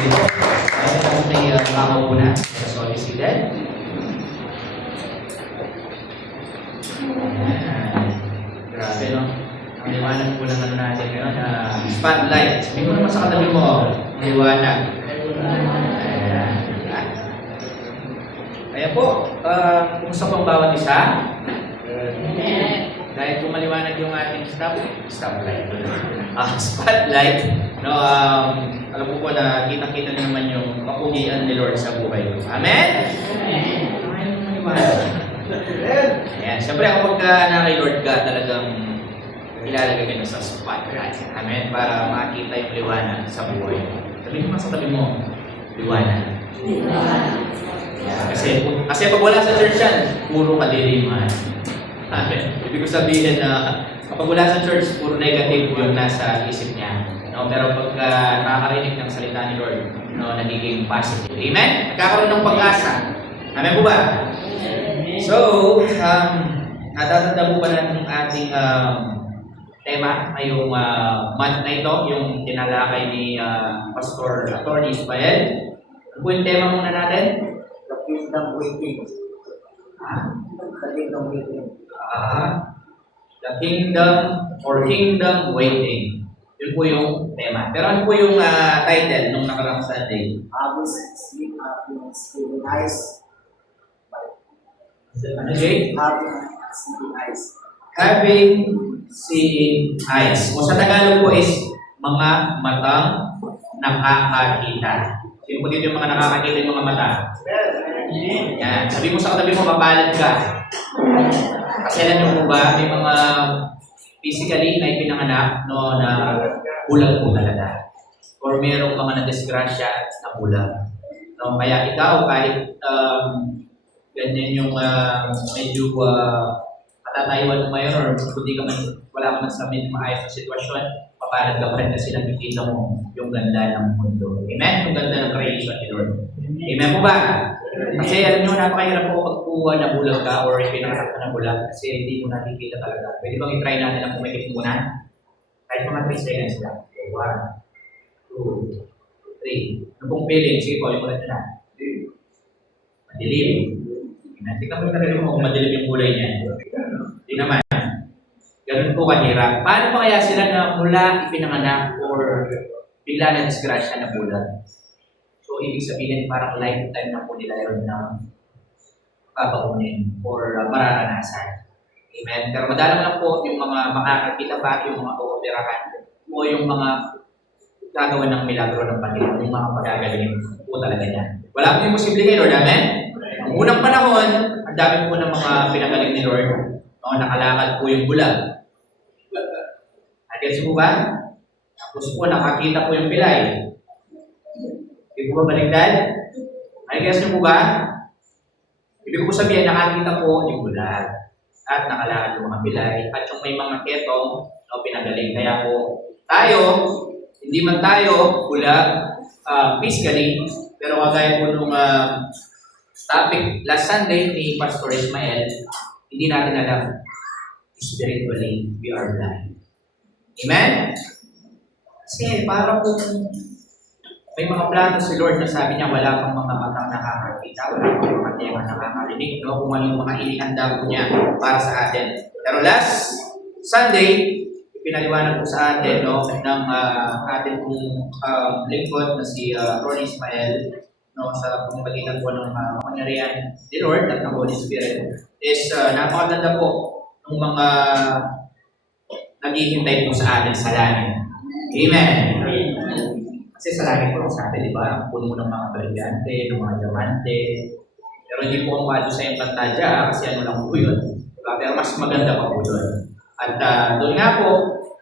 Sige po. Kung may makaw po na. Sorry si Dad. Grabe, no? Ang liwanag po ng ano natin ngayon. Spotlight. Sabihin mo naman sa katabi mo. Ang liwanag. Ayan. Ayan po. Kumusta pong bawat isa? Dahil kung maliwanag yung ating stoplight. Spotlight. No, alam po po na kita-kita na naman yung kapugian ni Lord sa buhay ko. Amen? Ayan. Siyempre kapag na kay Lord ka, talagang ilalagay ka na sa spotlight. Amen? Para makita yung liwanag sa buhay mo. Sabihin mo sa tabi mo, liwanag. Yeah, kasi pag wala sa church yan, puro kadiliman. Amen. Ibig ko sabihin na kapag wala sa church, puro negative yung nasa isip niya. No? Pero pag nakakarinig ng salita ni Lord, no, nagiging positive. Amen? Nagkakaroon ng pag-asa. Amen po ba? So, natatanda po ba natin ang ating tema ngayong month na ito, yung tinalakay ni Pastor Atty. Ismael. Ano po yung tema muna natin? The kingdom waiting. The kingdom waiting. The kingdom or kingdom waiting. Yun po yung tema. Pero ano po yung title nung nakarang Sunday? Having seen eyes. Ano, Jay? Having seen eyes. Having seen eyes. O sa Tagalog po is mga matang nakakakita. Sino po dito yung mga nakakakita yung mga mata? Yan. Sabi mo sa katabi mo, mapalad ka. Kasi alam niyo po ba, may mga physically na ipinanganak no, na bulag po talaga. Or mayroong mga na-disgrasya na bulag. No, kaya ikaw, kahit ganyan yung medyo matatayuan mo ngayon or hindi ka man, wala ka man sa maayos na sitwasyon, papalad ka pa rin kasi nakikita mo yung ganda ng mundo. Amen? Yung ganda ng creation ni Lord. Amen po ba? Kasi alam nyo, napakahirap po pagkuha na bulag ka or pinangarap ka na bulag kasi hindi mo nakikita talaga. Pwede bang i-try natin ang pumikit muna? Kahit mga 3 seconds lang. Okay, 1, 2, 3. Ano pong feeling? Sige po, ulit nyo na. Madilim. Tingnan mo talaga kung madilim yung kulay niya. Hindi naman. Ganun po kahirap. Paano pa kaya sila na mula ipinanganak or bigla na disgrasya na bulag? So, ibig sabihin parang lifetime na po nila yun na babaunin or mararanasan. Amen? Pero madalang lang po yung mga makakakita pa, yung mga uoperahan o yung mga gagawa ng milagro ng Panginoon, yung mga pagagalingin po talaga niya. Wala po yung posible kay Lord. Amen? Ang unang panahon, ang dami po ng mga pinagaling ni Lord. No, nakalakad po yung bulag. Nagets po ba? Tapos po, nakakita po yung pilay. Hindi po ba baligtad? Nagets niyo po ba? Ibig ko sabihin, nakakita po yung bulag. At nakalakad yung mga pilay. At yung may mga ketong, no, pinagaling. Kaya po, tayo, hindi man tayo bulag physically, pero kagaya po nung topic last Sunday ni Pastor Ismael, hindi natin alam, spiritually, we are blind. Amen? Kasi para po may mga plano si Lord na sabi niya, wala kang mga matang nakakakita, wala kang mga tema nakakarinig, no? Kung anong mga inihanda po niya para sa atin. Pero last Sunday, pinaliwanag po sa atin, no, ng ating lingkod na si Ron Ismael, no, sa pamamagitan po ng pangyarihan ni Lord at ng Holy Spirit is napakaganda po ng mga naghihintay po sa atin sa langit. Amen. Kasi sa langit po sa atin, di ba? Puno ng mga brilyante, ng mga diamante. Pero hindi po ang wado sa yung pantadya kasi ano lang po yun. Diba? Pero mas maganda pa po doon. At doon nga po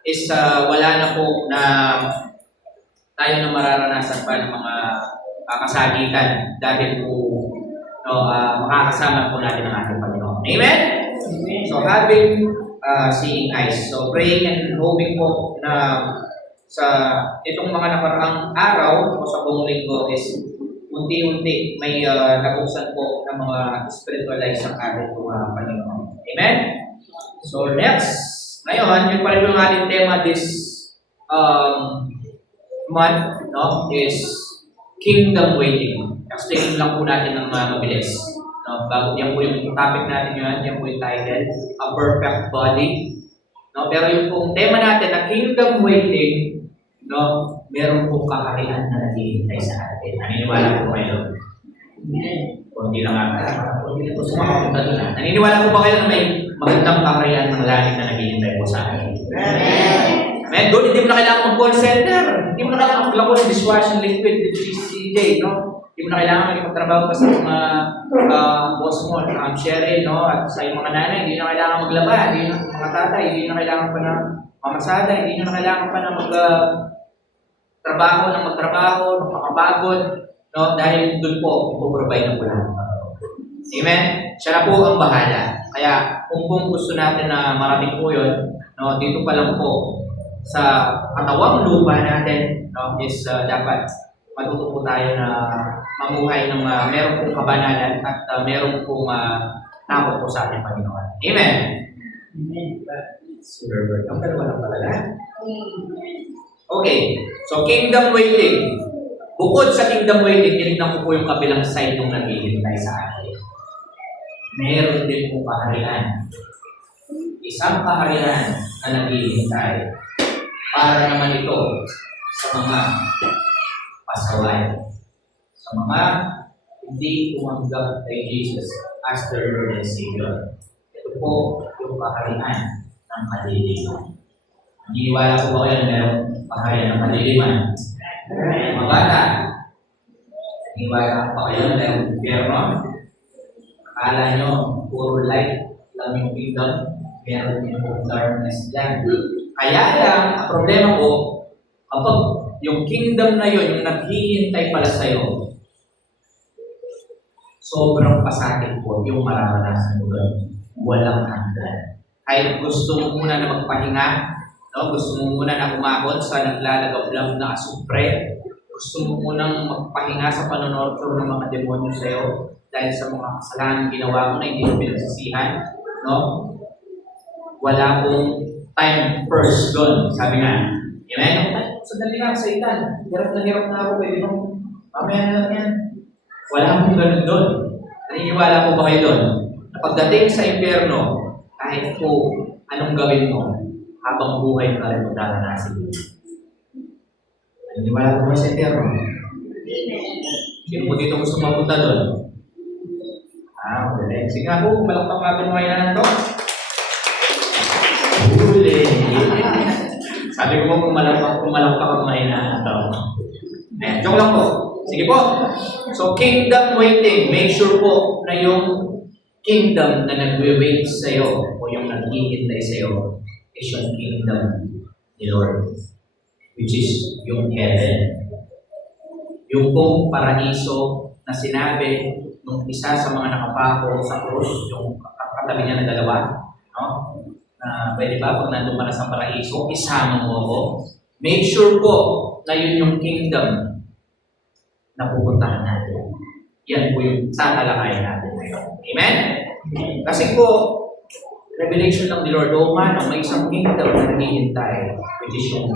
is wala na po na tayo na mararanasan pa ng mga kasagitan dahil po no, makakasama po natin ang ating Panginoon. Amen? So having seeing eyes. So praying and hoping po na sa itong mga nakaraang araw o sa buong linggo is unti-unti may nabuksan po ng mga spiritualize ang ating Panginoon. Amen? So next, ngayon, yung pa rin yung ating tema this month, no, is kingdom waiting. Explain lang po natin ng mabilis. No? Bago yan po yung topic natin yun, yan po yung title, A Perfect Body. No? Pero yung pong tema natin na kingdom waiting, no? Meron pong kakarihan na naghihintay sa atin. Naniniwala po kayo? Kung hindi lang hindi po sumapunta doon. Naniniwala po ba kayo na may magandang kakarihan ng langit na naghihintay po sa atin? Amen. Doon, hindi mo na kailangan mag-call center. Hindi mo na kailangan maglako ng dishwashing liquid, CJ, no? Hindi mo na kailangan magtrabaho pa sa mga boss mo, Sherry, no? At sa iyong mga nanay, hindi na kailangan maglaba, hindi na mga tatay, hindi na kailangan pa na mamasada, hindi na kailangan pa na magtrabaho, makapagod, no? Dahil doon po, ipoprovide na po lang. Amen? Siya na po ang bahala. Kaya, kung gusto natin na maraming po yun, no? Dito pa lang po, sa katawang lupa natin, no, is dapat matuto po tayo na mamuhay ng meron pong kabanalan at meron pong takot po sa ating Panginoon. Amen? Amen. Ang dalawa lang talaga. Okay. So, kingdom waiting. Bukod sa kingdom waiting, tinignan ko po yung kabilang side ng naghihintay sa atin. Meron din po kaharian. Isang kaharian na naghihintay. Para naman ito sa mga pasaway. Sa mga hindi tumanggap kay Jesus as their Lord and Savior. Ito po yung kaharian ng kadiliman. Naniniwala po ba kayo na mayroong kaharian ng kadiliman? Mga bata, naniniwala po ba kayo na mayroong impyerno? Akala nyo, puro light lang yung kingdom, meron yung darkness dyan. Kaya lang, ang problema po, kapag yung kingdom na yun, yung naghihintay pala sa'yo, sobrang pasakit po yung mararanasan mo doon. Walang hanggan. Kahit gusto mo muna na magpahinga, no? Gusto mo muna na umabot sa naglalagablab na asupre, gusto mo munang magpahinga sa panonood ng mga demonyo sa'yo dahil sa mga kasalanan ginawa mo na hindi mo pinagsisihan, no? Wala pong time first doon, sabi nga. Amen? Sandali lang, Satan. Hirap na ako, pwede mo. Mamaya na lang yan. Wala akong ganun doon. Naniniwala po ba kayo doon? Na pagdating sa impyerno, kahit po anong gawin mo, habang buhay ka rin magdadanasin mo. Naniniwala po ba sa impyerno? Sino po dito gusto mapunta doon? Madali. Sige nga po, malakpak natin mga inahan to. Huli. Sabi ko kung malakpak ang mga inahan to. Joke lang po. Sige po. So, kingdom waiting. Make sure po na yung kingdom na nag-wait sa'yo o yung naghihintay sa'yo is yung kingdom ni Lord, which is yung heaven. Yung pong paraiso na sinabi nung isa sa mga nakapako sa krus, yung katabi niya na dalawa, no? Na pwede ba pag nandun ka na sa paraiso, isama mo ako. Make sure po na yun yung kingdom na pupuntahan natin. Yan po yung tatalakayan natin ngayon. Amen? Kasi po, revelation ng the Lord, may isang kingdom na naghihintay, which is yung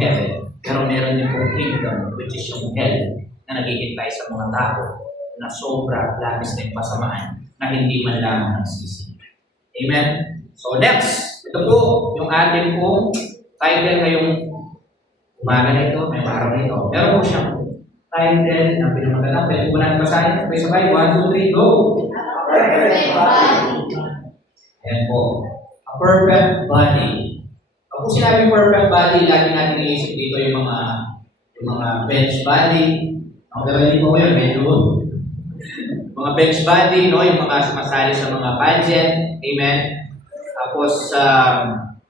heaven. Pero meron din po kingdom, which is yung hell, na naghihintay sa mga tao na sobra, labis na yung pasamaan, na hindi man lamang nagsisi. Amen? So next, ito po yung ating po title ngayong umaga na ito, may araw na ito. Pero po siyang title na pinamagalang. Pwede po natin basahin. Sabay-sabay. 1, 2, 3, go! Ayan po. A perfect body. Pag po sinabing perfect body, lagi natin iisip dito yung mga bench body. Pero hindi po yun, medyo mga bench body, no? Yung mga sumasali sa mga pageant. Amen? Tapos,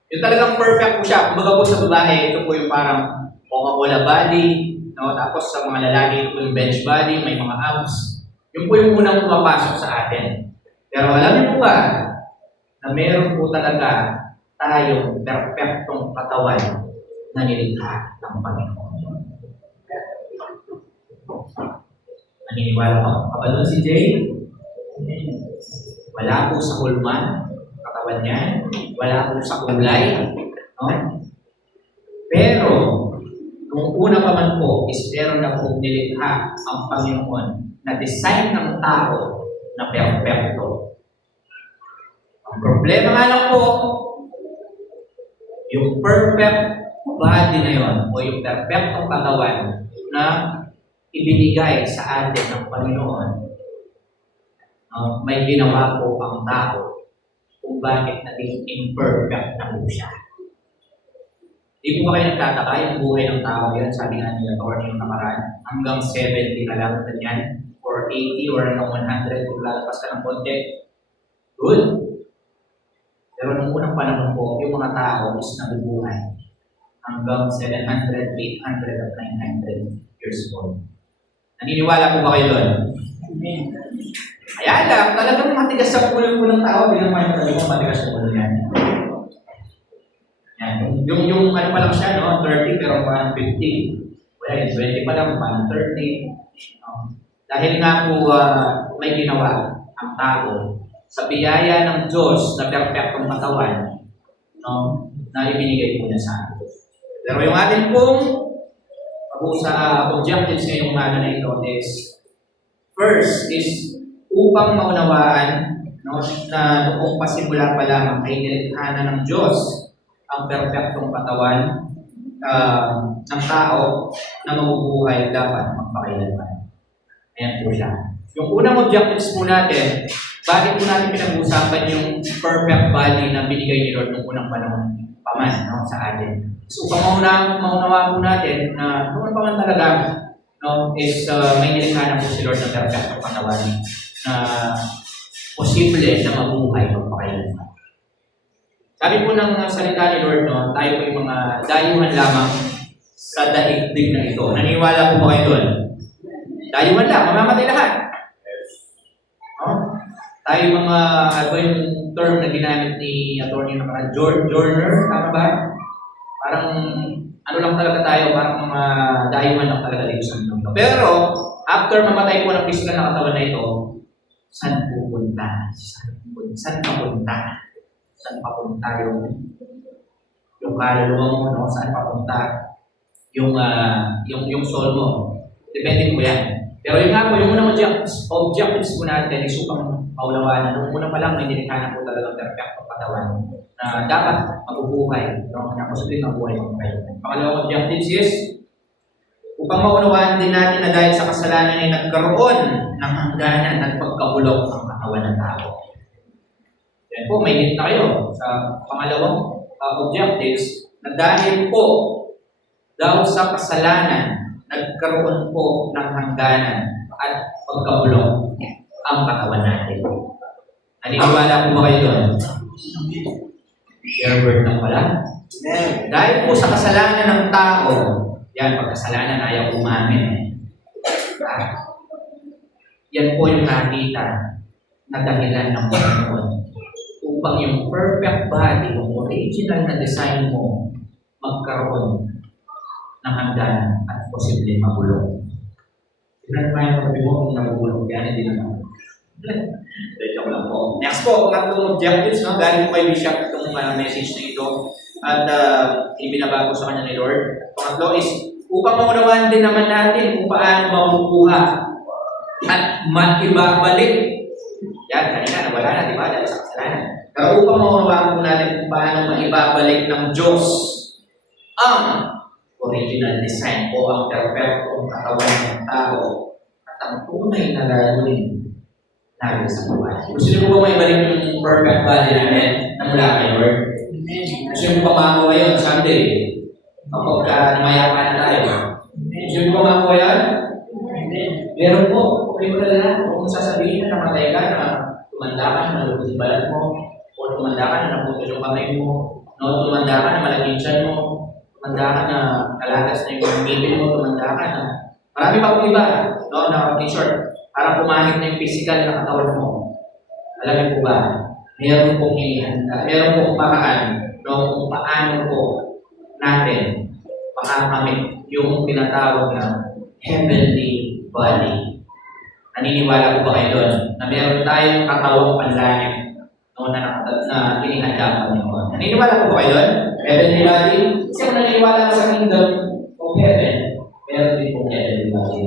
yung talagang perfect po siya. Kumbaga po sa babae, ito po yung parang Coca-Cola body. No? Tapos sa mga lalaki, ito po yung bench body, may mga abs. Yun po yung unang pumapasok sa atin. Pero alam niyo po ba, na meron po talaga tayong perfectong katawan na nilikha ng Panginoon. Naniniwala ka ba doon si Jay? Wala po sa hulman, katawan niya. Wala po sa kulay. No? Pero, nung una pa man po, po is meron na pong nilikha ang Panginoon na design ng tao na perfecto. Ang problema nga lang po, yung perfect body na yon o yung perfectong katawan na ibinigay sa atin ng Panginoon, may ginawa po ang tao kung bakit naging imperfect na po siya. Di po ba kayo nagtataka yung buhay ng tao yan, sabi nga niya, or yung nakaraan, hanggang 70 na lang ganyan, or 80 or hanggang 100 kung lalapas ka ng konti. Good. Pero nung unang panahon po, yung mga tao is nabubuhay hanggang 700, 800 at 900 years old. Naniniwala po ba kayo doon? Kaya lang, talagang matigas sa ulo po ng tao, bilang matigas sa ulo yan. Yan. Yung ano pa lang siya, no? 30 pero parang 50. Well, 20 pa lang, parang 30. Dahil nga po may ginawa ang tao sa biyaya ng Diyos na perfectong katawan, no? Na ibinigay po niya sa atin. Pero yung atin pong sa objectives ngayong umaga na ito is, first is upang maunawaan, no, na noong pasimula pa lamang ay nilikha na ng Diyos ang perfectong katawan ng tao na mabubuhay dapat magpakailanman. Ayan po siya. Yung unang objectives po natin, bakit po natin pinag-uusapan yung perfect body na binigay ni Lord noong unang panahon paman, no, sa atin. So, upang maunawaan po natin na noon pa man talaga, no, is may nilikha na po si Lord ng perfectong katawan na posible na mabuhay magpakailanman. Sabi po ng salita ni Lord, no, tayo po yung mga dayuhan lamang sa daigdig na ito. Naniwala po ba kayo doon? Dayuhan lang, mamamatay lahat. No? Tayo mga, ano yung term na ginamit ni Atty. Jorner, tama ba? Parang, ano lang talaga tayo, parang mga dayuhan lang talaga dito sa mundo. Pero, after mamatay po ng physical na katawan na ito, saan pupunta? Saan papunta? Saan papunta yung kaluluwa mo, no? Saan papunta yung soul mo? Depende po yan. Pero yung nga po, yung unang objectives po natin is upang maunawaan na nung una pa lang may nilikha na po talagang perfectong katawan na dapat mabubuhay, no? Na posibleng mabuhay ng kayo. Pangalawang objectives is upang maunawaan din natin na dahil sa kasalanan ay nagkaroon ng hangganan at pagkabulok ang katawan ng tao. Yan po, may hint na kayo sa pangalawang objectives na dahil po daw sa kasalanan nagkaroon po ng hangganan at pagkabulok ang katawan natin. Naniniwala po ba kayo doon? Your word lang pala. Dahil po sa kasalanan ng tao, yan, pagkasalanan ayaw umamin. Yan po yung nakita na dahilan ng Panginoon upang yung perfect body, yung original na design mo, magkaroon ng hangganan at posibleng mabulok. Tignan pa yung sabi mo kung nabubulok yan, hindi naman. Joke lang po. Next po, pangatlong objectives, no? Galing po kay Bishop itong message na ito at ibinaba ko sa kanya ni Lord. Pangatlo is, upang maunawaan din naman natin kung paano mabubuha at maibabalik. Yan, kanina, nawala na, di ba? Dahil sa kasalanan. Pero upang maunawaan po natin kung paano maibabalik ng Diyos ang original design o ang perfectong katawan ng tao at ang tunay na gagawin natin sa buhay. Gusto niyo po ba maibalik yung perfect body natin na mula kay Lord? Gusto niyo po ba makakuha yun someday? Kapag mayapa na tayo. Gusto niyo po ba makakuha yan? Meron po. Kung kung sasabihin na namatay ka na tumanda ka na malubos yung balat mo, o tumanda ka na naputol yung kamay mo, no, tumanda ka na malaginsan mo, tumanda ka na kalagas na yung ngipin mo, tumanda ka na marami pa kong iba, no, na in short, parang pumanit na yung physical na katawan mo. Alam niyo po ba, meron pong inihanda, meron pong paraan, no, kung paano po natin makakamit yung tinatawag na heavenly body. Naniniwala po ba kayo doon na meron tayong katawang panlangit, no, na inihanda pa niyo? Naniniwala po ba kayo doon? Heavenly body? Kasi kung naniniwala ka sa kingdom of heaven, meron din po everybody.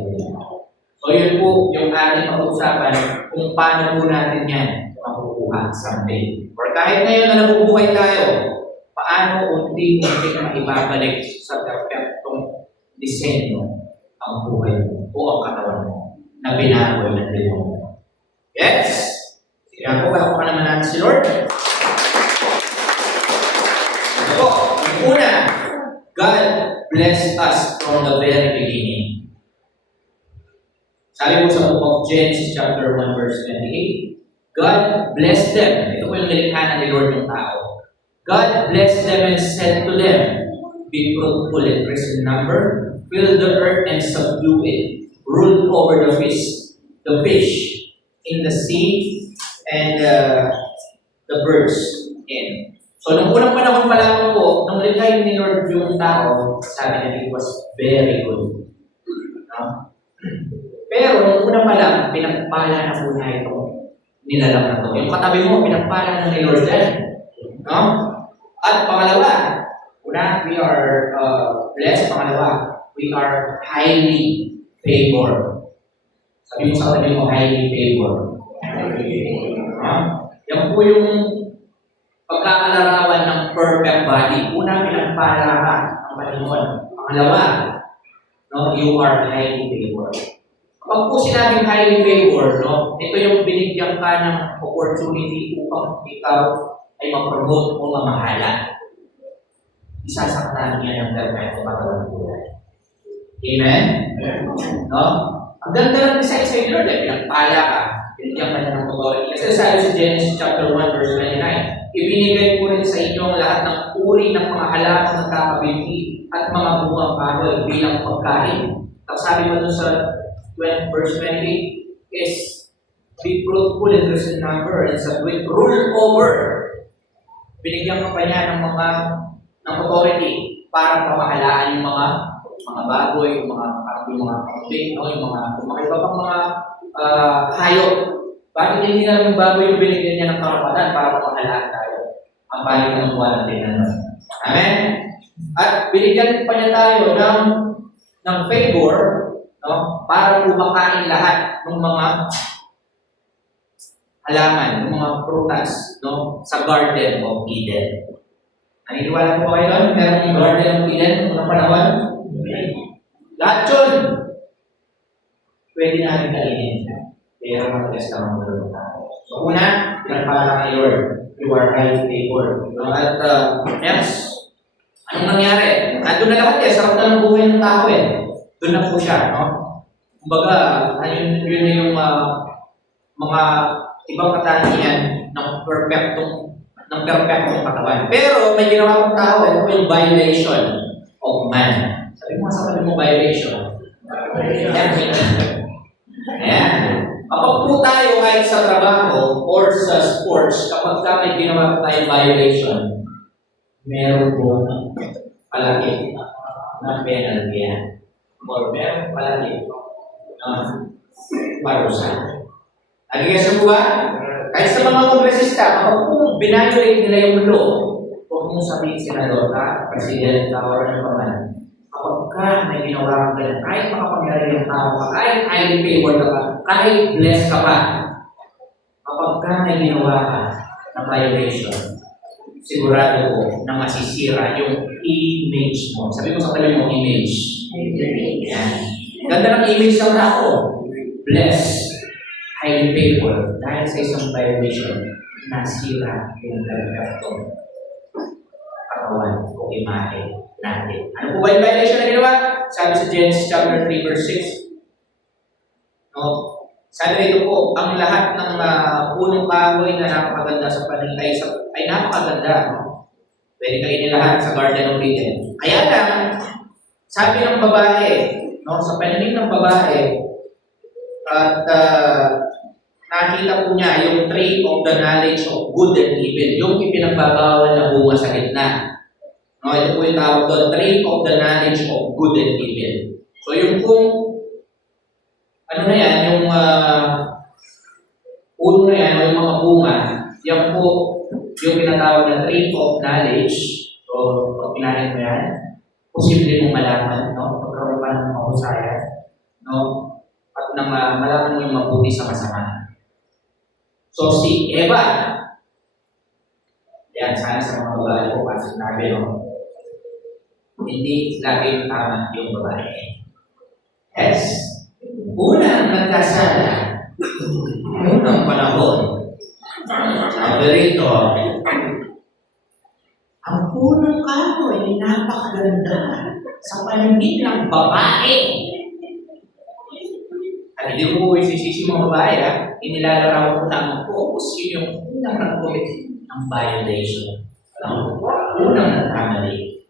So yun po yung ating pag-uusapan kung paano po natin yan makukuha someday. Or kahit ngayon na nabubuhay tayo, paano unti-unti na ibabalik sa perfectong disenyo ang buhay mo o ang katawan mo na binago ng demonyo. Yes? Kaya po, ako naman natin si Lord. Ito po, yung una, God blessed us from the very beginning. Sabi po sa book of Genesis chapter 1 verse 28, God blessed them. Ito po yung nilikha ni Lord yung tao. God blessed them and said to them, be fruitful and increase in number, fill the earth and subdue it, rule over the fish in the sea, and the birds in. So, nung unang panahon pa lang po, nung nilikha ni Lord yung tao, sabi niya, it was very good. No? Pero, nung una pa lang, pinagpala na po na ito. Nilalang na ito. Yung katabi mo, pinagpala na ni Lord dyan. No? At pangalawa, una, we are blessed. Pangalawa, we are highly favored. Sabi mo sa katabi mo, highly favored. No? Yan po yung pagkakalarawan ng perfect body. Una, pinagpala ka ng Panginoon. Pangalawa, no, you are highly favored. Pag po sinabing highly favored, no, ito yung binigyan ka ng opportunity upang ikaw ay mag-promote o mamahala. Isasaktan niya ng perfecto katawan ko. Amen? No? Ang ganda lang sa isa Lord, pinagpala ka. Binigyan ka na ng authority. Kasi sabi sa Genesis chapter 1 verse 29, ibinigay ko rin sa inyo ang lahat ng uri ng mga halaman ng kakabinti at mga bungang kahoy bilang pagkain. Tapos sabi mo dun sa verse 28 is be fruitful and increase in number and subdue, rule over. Binigyan ka pa niya ng authority para pamahalaan yung mga baboy, yung mga kambing, yung mga iba pang mga hayop. Bakit hindi na lang yung baboy yung binigyan niya ng karapatan para pamahalaan tayo? Ang balik ng buwan natin na. Amen? At binigyan pa niya tayo ng favor, no? Para kumakain lahat ng mga halaman, ng mga prutas, no? Sa Garden of Eden. Naniniwala po kayo doon? Meron yung Garden of Eden ng panahon? Lahat yun, pwede natin kainin. Pero matigas naman mo ng tao. So una, pinagpala kay Lord. You are highly favored. At next, anong nangyari? Nandun na lahat sarap na ng buhay ng tao Doon na po siya, no? Kumbaga, yun yung mga ibang katangian ng perfectong katawan. Pero may ginawa kong tao, ito yung violation of man. Sabi mo sa sabi mo violation. Ayan. Kapag po tayo kahit sa trabaho or sa sports, kapag may ginawa tayong violation, meron po palagi na penalty yan. Or meron palagi parusa. Nagigasa po ba? Kahit sa mga kongresista, kapag po binayolate nila yung law, huwag mong sabihin senador ka, president ka, or ano pa man. Kapag ka may ginawa ka ganyan, kahit makapangyari yung tao ka, kahit highly favored ka, kahit blessed ka pa, kapag ka may ginawa ka na violation, sigurado ko na masisira yung image mo. Sabi ko sa tabi mo, image. Yan. Ganda ng image ng tao. Blessed, highly favored, dahil sa isang violation, nasira yung perfectong katawan o imahe natin. Ano po ba yung violation na ginawa? Sabi sa Genesis chapter 3 verse 6. No? Sabi rito po, ang lahat ng punong kahoy na napakaganda sa paningin ay napakaganda. No? Pwede kainin lahat sa Garden of Eden. Kaya lang, sabi ng babae, no, sa paningin ng babae, at nakita po niya yung tree of the knowledge of good and evil, yung ipinagbabawal na bunga sa gitna. No, ito po yung tawag doon, tree of the knowledge of good and evil. So yung kung, ano na yan, yung uno na yan, yung mga bunga, yan po yung pinatawag na tree of knowledge. So, pag pinahin mo yan, posible mong malaman, no? Pagkaroon pa ng mga mahusayan, no? At nang malaman mo yung mabuti sa masama. So si Eva, yan, sana sa mga babae ko, kasi sinabi, no? Hindi lagi tama yung babae. Yes. Unang nagkasala, unang panahon, sabi rito, ang punong kahoy ay napakaganda sa paningin ng babae. At hindi ko po isisisi mga babae, ha? Inilalarawan ko lang po kung sino yung unang nag-commit ng violation. Unang nagkamali.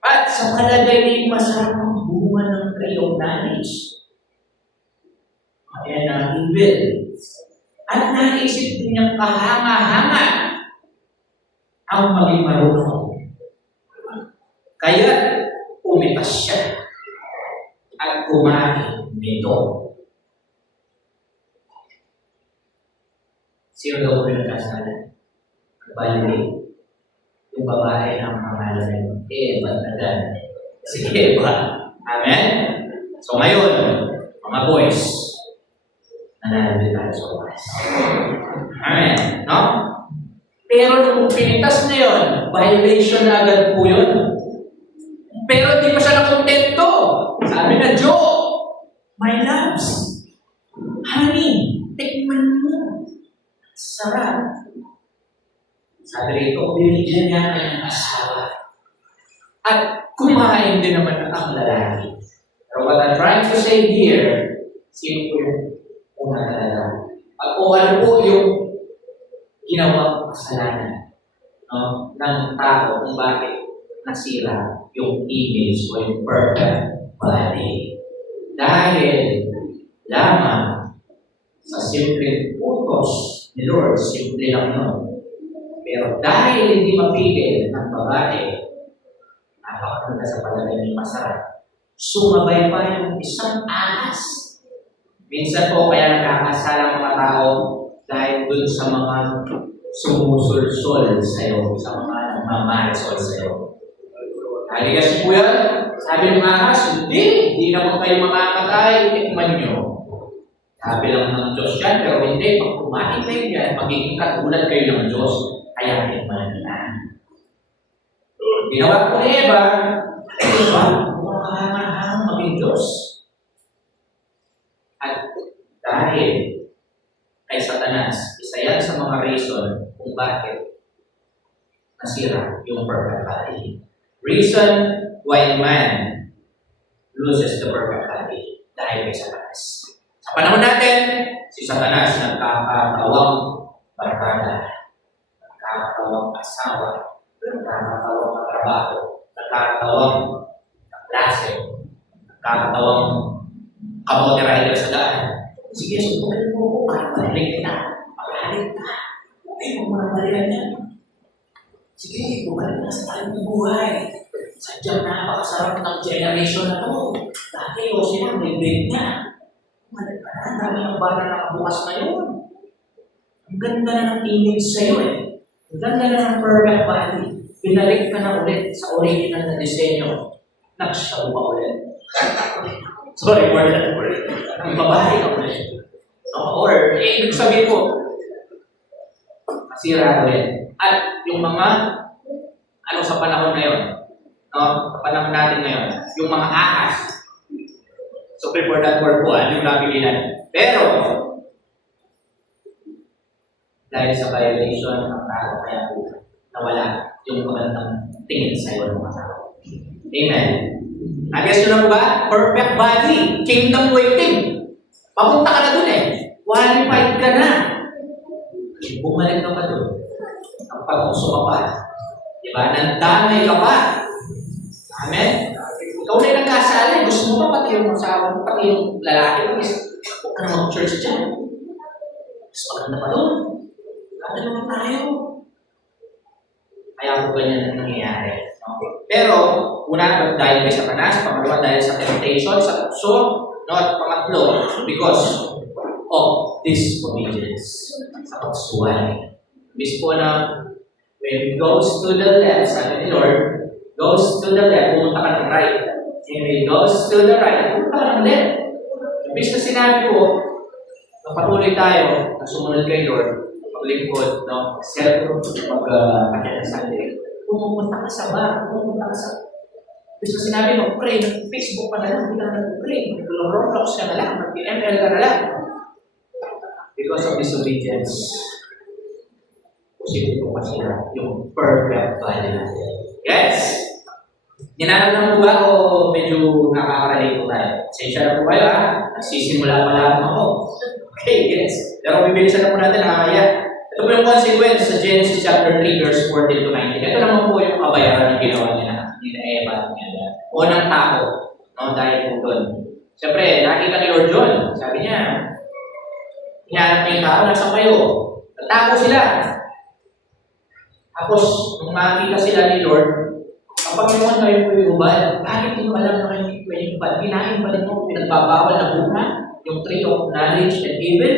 At sa kalagay ay masarap ang bunga ng kayong knowledge. Ayan ang evil. At naisip din niyang kahanga-hanga ang maging marunong. Kaya umitas siya at kumain nito. Sino daw ko nagkasala? Bali, yung babae ang pangalan ng Eva agad. Si Eva. Amen? So ngayon, mga boys, nanalo tayo sa oras. Amen? No? Pero nung pinitas na yun, violation na agad po yun. Pero di pa siya nakontento. Sabi na, Joe, my loves, honey, tikman mo. Sarap. Sabi rito, binigyan niya ng asawa. At kumain din naman ang lalaki. Pero what I'm trying to say here, sino po yung unang lalaki? At kung ano po yung ginawang kasalanan, no, ng tao kung bakit nasira yung image o yung perfect body. Dahil lamang sa simpleng utos ni Lord, simple lang yun. Pero dahil hindi mapigil ng babae, napakaganda sa palagay ng masarap, sumabay pa yung isang ahas. Minsan po kaya nakakasala ang mga tao dahil dun sa mga sumusulsol sa'yo, sa mga nagmamarisol sa'yo. Haligas po yan, sabi ng ahas, hindi naman kayo makamatay, tikman nyo. Sabi lang ng Diyos yan, pero hindi, pag kumain kayo yan, magiging katulad kayo ng Diyos, kaya tikman na. Ginawa ko ni Eva, Eva, mukhang kahangahangang maging Diyos. At dahil kay Satanas, isa yan sa mga reason kung bakit nasira yung perfect body. Reason why man loses the perfect body dahil kay Satanas. Sa panahon natin, si Satanas nagkakatawang barkada, nagkakatawang asawa, nagkakatawang katrabaho, nagkakatawang klase, nagkakatawang kamote rider sa daan. Sige, subukan mo ko, balik kita, paghalit ka. Ay, huwag mo nang balikan yan. Sige, bumalik na sa tayo ng buhay. Sadyang napakasarap ng generation na to. Dati o sila, may break niya. Bumalik ka na, dami ng bala na nakabukas ngayon. Ang ganda na ng image sa'yo eh. Ang ganda na ng perfect body. Pinalik ka na ulit sa original na disenyo. Nagsyaw pa ulit. Sorry for that word. Ang babae ka ulit. Or, ibig sabihin ko, masira ulit. At yung mga, sa panahon na yun, no? Sa panahon natin ngayon, yung mga ahas. Sorry for that word po, yung nabigilan. Pero, dahil sa violation ng tao, kaya po, nawala yung magandang tingin sa iyo ng mga tao. Amen. Nag-guess nyo na ba? Perfect body. Kingdom waiting. Papunta ka na dun eh. Qualified ka na. Bumalik ka pa dun. Ang pag-uso ka pa. Diba? Nandamay ka pa. Amen? Ikaw na yung nagkasali. Gusto mo pa pati yung asawa mo, pati yung lalaki. Huwag ka na mag-church dyan. Mas maganda pa dun. Ganda naman tayo. Kaya po ganyan ang nangyayari. Okay. Pero, una, dahil kay Satanas, pangalawa dahil sa temptation, sa tukso, no, at pangatlo, because of disobedience, sa pagsuway. Bis po na, when it goes to the left, sabi ni Lord, goes to the left, pumunta ka ng right. If it goes to the right, punta ka lang din. Ibig na sinabi ko, na patuloy tayo na sumunod kay Lord, paglingkod, no? Mag-attend sa Sunday. Pumunta ka sa bar, pumunta ka sa... Ibig na sinabi mo, pray, Facebook pa na lang, hindi ka na nag-pray. Mag-Roblox ka na lang, mag-ML ka na lang. Because of disobedience, posible po kasi yung perfect body natin. Yes? Ninanap mo ba o medyo nakaka-relate po tayo? Sensya na po kayo ha? Nagsisimula pa lang ako. Okay, yes. Pero bibilisan na po natin, nakakaya. Ito po yung consequence sa Genesis chapter 3, verse 14 to 19. Ito naman po yung kabayaran ng ginawa niya na Eva niya. Unang tao, no? Dahil po doon. Siyempre, nakita ni Lord John. Sabi niya, hinahanap niya yung tao, nasa kayo. Nagtago sila. Tapos, nung makita sila ni Lord, ang Panginoon kayo po yung ubad. Bakit hindi mo alam na kayo po yung ubad? Kinain ba rin mo pinagbabawal na bunga? Yung tree of knowledge and evil?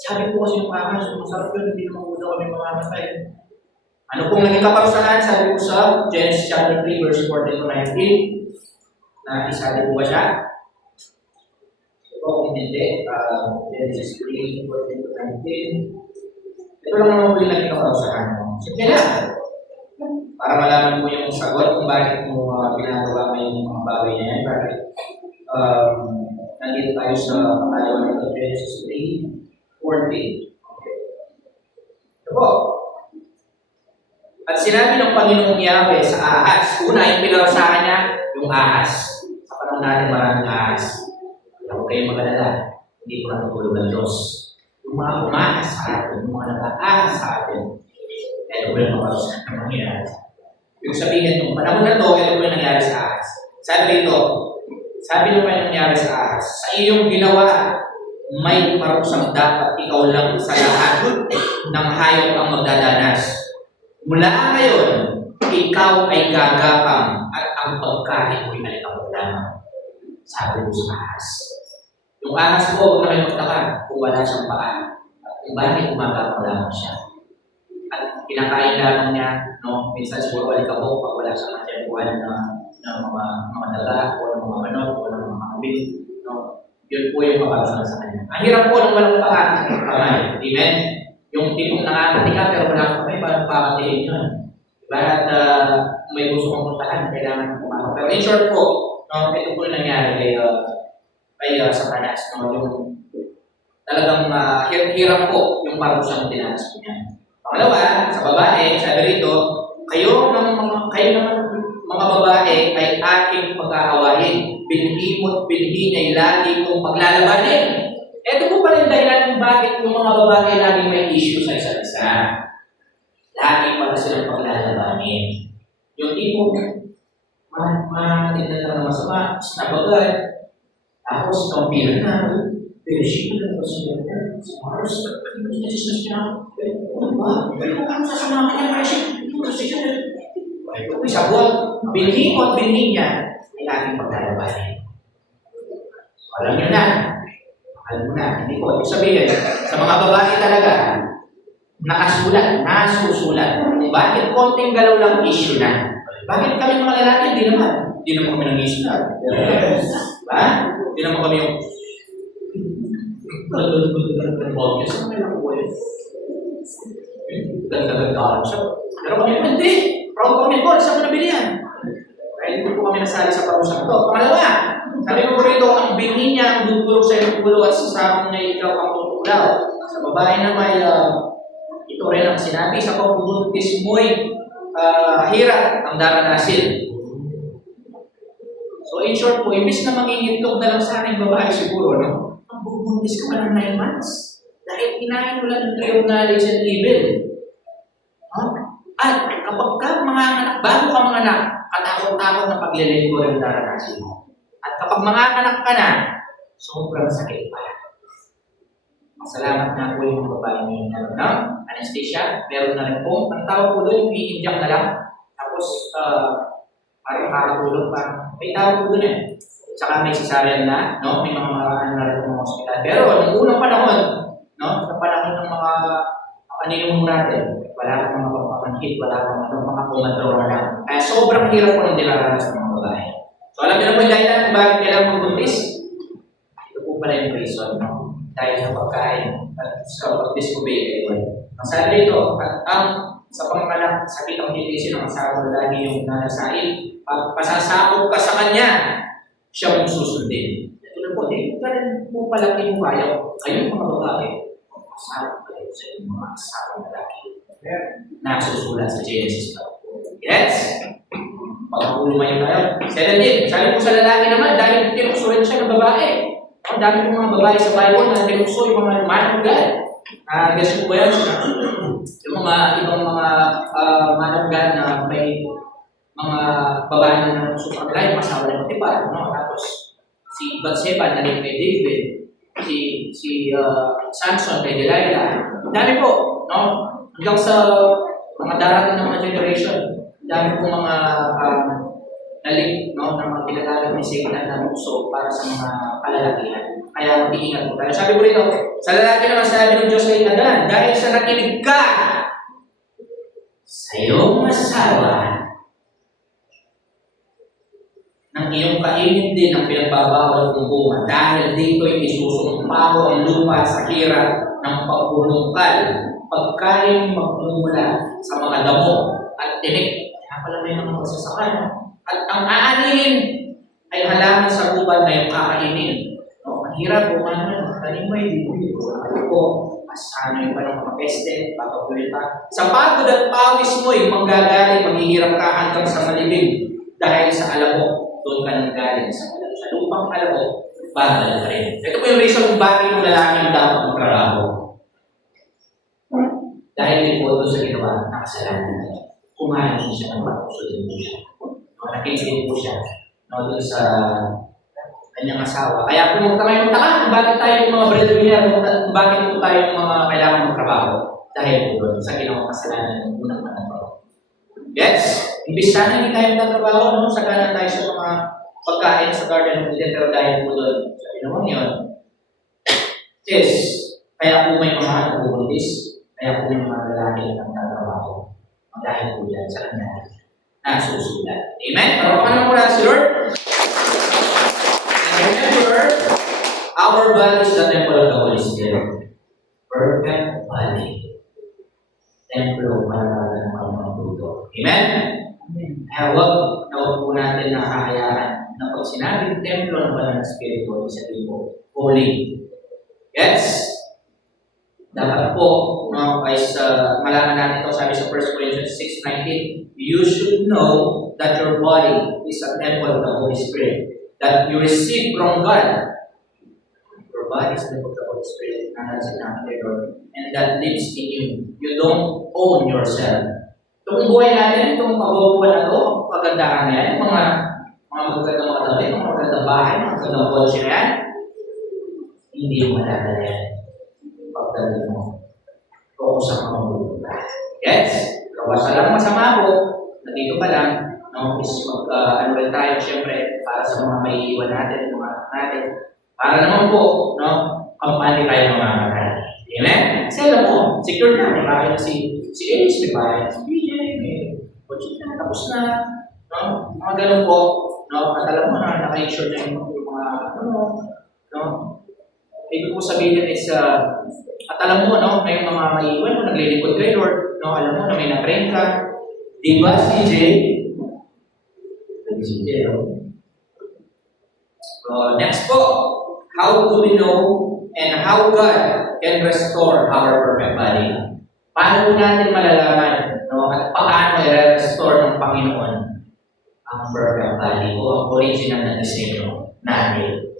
Sabi po kasi yung ahas, masarap yun, hindi naman po daw kami mamamatay. Ano pong naging kaparusahan? Sabi po sa Genesis chapter 3, verse 14 to 19. Nakisabi po ba siya? Ito kung hindi, Genesis 3, 14 to 19. Ito lang naman po yung naging kaparusahan. Sige na. Para malaman mo yung sagot kung bakit mo ginagawa mo yung mga bagay na yan. Bakit nandito tayo sa pangalawa ng Genesis 3:14. Okay. Ito po. At sinabi ng Panginoong Yahweh sa ahas. Una, yung pinarusahan niya, yung ahas. Sa panahon natin maraming ahas. Huwag kayong magalala. Hindi po natutulog ng Diyos. Yung mga umahas sa atin, yung mga nag-aahas sa atin, ito po yung kaparusahan ng mangyayari. Yung sabihin nung panahon na to, ito po yung nangyari sa ahas. Sabi rito, sabi nung may nangyari sa ahas, sa iyong ginawa, may parusang dapat ikaw lang sa lahat ng hayop ang magdadanas. Mula ngayon, ikaw ay gagapang at ang pagkain mo'y alikabok lamang. Sabi mo sa ahas. Yung ahas po, huwag na kayo magtaka kung wala siyang paa. At kung bakit umagapang lamang siya. At kinakain lamang niya, no? Minsan siguro alikabok pag wala siyang matyabuhan na mga daga o ng mga manok o ng mga kambing. No? Yun po yung kaparusahan sa kanya. Ang hirap po ng walang paa. Amen? Yung tipong nakakati ka pero wala kang kamay, parang pakatihin yun. Diba? At may gusto kong puntahan, kailangan kumakaw. Pero in short po, no, ito po yung nangyari kay Satanas. No? Yung talagang hirap po yung parusang tinanas po niya. Pangalawa, sa babae, sabi rito, kayo naman mga babae ay aking pag-aawayin. Bilhin mo't bilhin ay lagi kong paglalabanin. Ito po pala yung dahilan kung bakit yung mga babae lagi may issue sa isa't isa. Lagi pala silang paglalabanin. Yung tipo, matinda lang na masama, sinabagay, tapos kampihan na, pero siya na ba siya? Si Mars, ano siya siya? Ano ba? Ano sasama ka niya? Ano siya? Ito po sa buwan, bilhin mo at bilhin niya, ay aking paglalabanin. Alam niyo na. Alam mo na, hindi ko. Ibig sabihin, sa mga babae talaga, nasusulat. Kung bakit konting galaw lang issue na. Bakit kami mga lalaki, hindi naman. Hindi naman kami nang issue na. Diba? Hindi naman kami yung obvious. Ano may nakuha yun? Ganda-ganda siya. Pero kami, hindi. Proud kami po, saan mo nabili yan? Kaya hindi po kami nasali sa parusang ito. Pangalawa, sabi ko rito, ang binhi niya ang dudulog sa iyong ulo at sa sakong na ikaw ang tutulaw. Sa babae na may, ito rin ang sinabi, sa pagbubuntis mo'y hirap ang daranasin. So in short po, imbis na mangingitlog na lang sa akin babae siguro, no? Ang bubuntis ka pa ng 9 months. Dahil kinain mo lang ng tree of knowledge and evil. Huh? At kapag ka manganganak, bago ka manganak, katakot-takot na paglilinggo rin daranasin mo. At kapag manganganak ka na, sobrang sakit pa. Masalamat nga po yung mga babae ngayon na anesthesia, meron na rin po. Ang tawag po doon, yung i-inject na lang. Tapos, parang makakatulog pa. May tawag po doon eh. Tsaka may cesarean na, no? May mga maraan na rin mga hospital. Pero, nung unang panahon, no? Sa panahon ng mga kaninong natin, wala kang mga pagpapanhit, wala kang mga kumadrona lang. Kaya sobrang hirap po ng dinaranas ng mga babae. So alam niyo na po yung dahilan kung bakit kailangan magbuntis? Ito po pala yung reason, no? Dahil sa pagkain at sa pag-disobey kay Lord. Ang sabi dito, at ang sa panganak, sakit ang titisin ng asawa lagi yung nanasain. Pag pasasakop ka sa kanya, siya mong susundin. Ito na po, di ka rin po pala kinukayaw. Kayong mga babae, pasakop kayo sa inyong mga asawa na lagi. Nasusulat sa Genesis 12. Yes? Pagpapulumayo tayo. 17. Sabi po sa lalaki naman, dahil tinukso rin siya ng babae. Ang dami po mga babae sa Bible na tinukso yung mga man of God. Guess po yan? Yung mga ibang mga man of God na may mga babae na super life, masawa ng matipad. No? Tapos, si Bathsheba na rin kay David, si Samson kay Delilah. Ang dami po, no? Hanggang sa mga darating ng mga generation, ang dami po mga nalik, no, ng mga pinagaling ni Satan na uso para sa mga kalalakihan. Kaya mag-iingat po tayo. Sabi ko rito, sa lalaki naman sabi ng Diyos kay Adan, dahil sa nakinig ka sa iyong asawa, ng iyong kainin din ang pinagbabawal kong bunga, dahil dito'y isusumpa ko ang lupa sa hirap ng pagbulungkal, pagkain magmumula sa mga damo at tinik. Kaya pala may mga magsasaka, no? At ang aanihin ay halaman sa gubat na yung kakainin. No, mahirap kung ano, tanim mo hindi mo. Ano po, asano yung parang mga peste, patuloy pa. Sa pagod at pawis mo, yung manggagaling, maghihirap ka hanggang sa malibig. Dahil sa alabok, doon ka nanggaling. Sa lupang alabok, bagal ka rin. Ito po yung reason kung bakit yung lalaki yung dapat magtrabaho. Dahil din po doon sa ginawa ng kasalanan. Kumain siya ng patuloy mo siya. Nakikinig po siya, no, doon sa kanyang asawa. Kaya pumunta kayo kung bakit tayo yung mga breadwinner, kung bakit po tayo yung mga kailangan magtrabaho. Dahil po doon sa ginawang kasalanan ng unang panahon. Yes? Imbis sana hindi tayo magtrabaho, no? Sagana tayo sa mga pagkain sa Garden of Eden, pero dahil po doon sa ginawang yun. Yes, kaya po may mga nagbubuntis, kaya po may mga lalaki ang nagtatrabaho. Dahil po dyan sa kanya nasusulat. Amen? Pero paano mo si Lord? And remember, our body is the temple of the Holy Spirit. Perfect body. Templo para ng mga puto. Amen? Kaya huwag po natin nakahayaan na pag sinabing templo ng banal na Espiritu, isa po, holy. Yes? Dapat po, no, guys, malaman natin ito, sabi sa 1 Corinthians 6:19, you should know that your body is a temple of the Holy Spirit, that you receive from God. Your body is the temple of the Holy Spirit, and that lives in you. You don't own yourself. Itong buhay natin, itong pagbubuhan na ito, pagandahan na yan, mga magagandang mga damit, mga magagandang bahay, mga magagandang kotse na yan, hindi yung madadala yan. Pagdali mo. Focus ang mga multa. Yes? Kawasan lang masama po. Nandito pa lang. No? Is mag-annual tayo, siyempre, para sa mga may iwan natin, mga anak natin. Para naman po, no? Kampanya tayo ng mga kakay. Amen? Kasi alam mo, secure na. Marami na si Ace, may bayan. Si BJ, may kotse na. Tapos na. No? Mga ganun po. No? At alam mo na, naka-insure na yung mga, no? Ibig po sabihin is, at alam mo, no, may mga maiiwan mo, naglilingkod kay Lord, no, alam mo na may na-train ka. Di ba, CJ? CJ, no? Next po, how do we know and how God can restore our perfect body? Paano natin malalaman, no, at paano i-restore ng Panginoon ang perfect body o ang original na disenyo natin?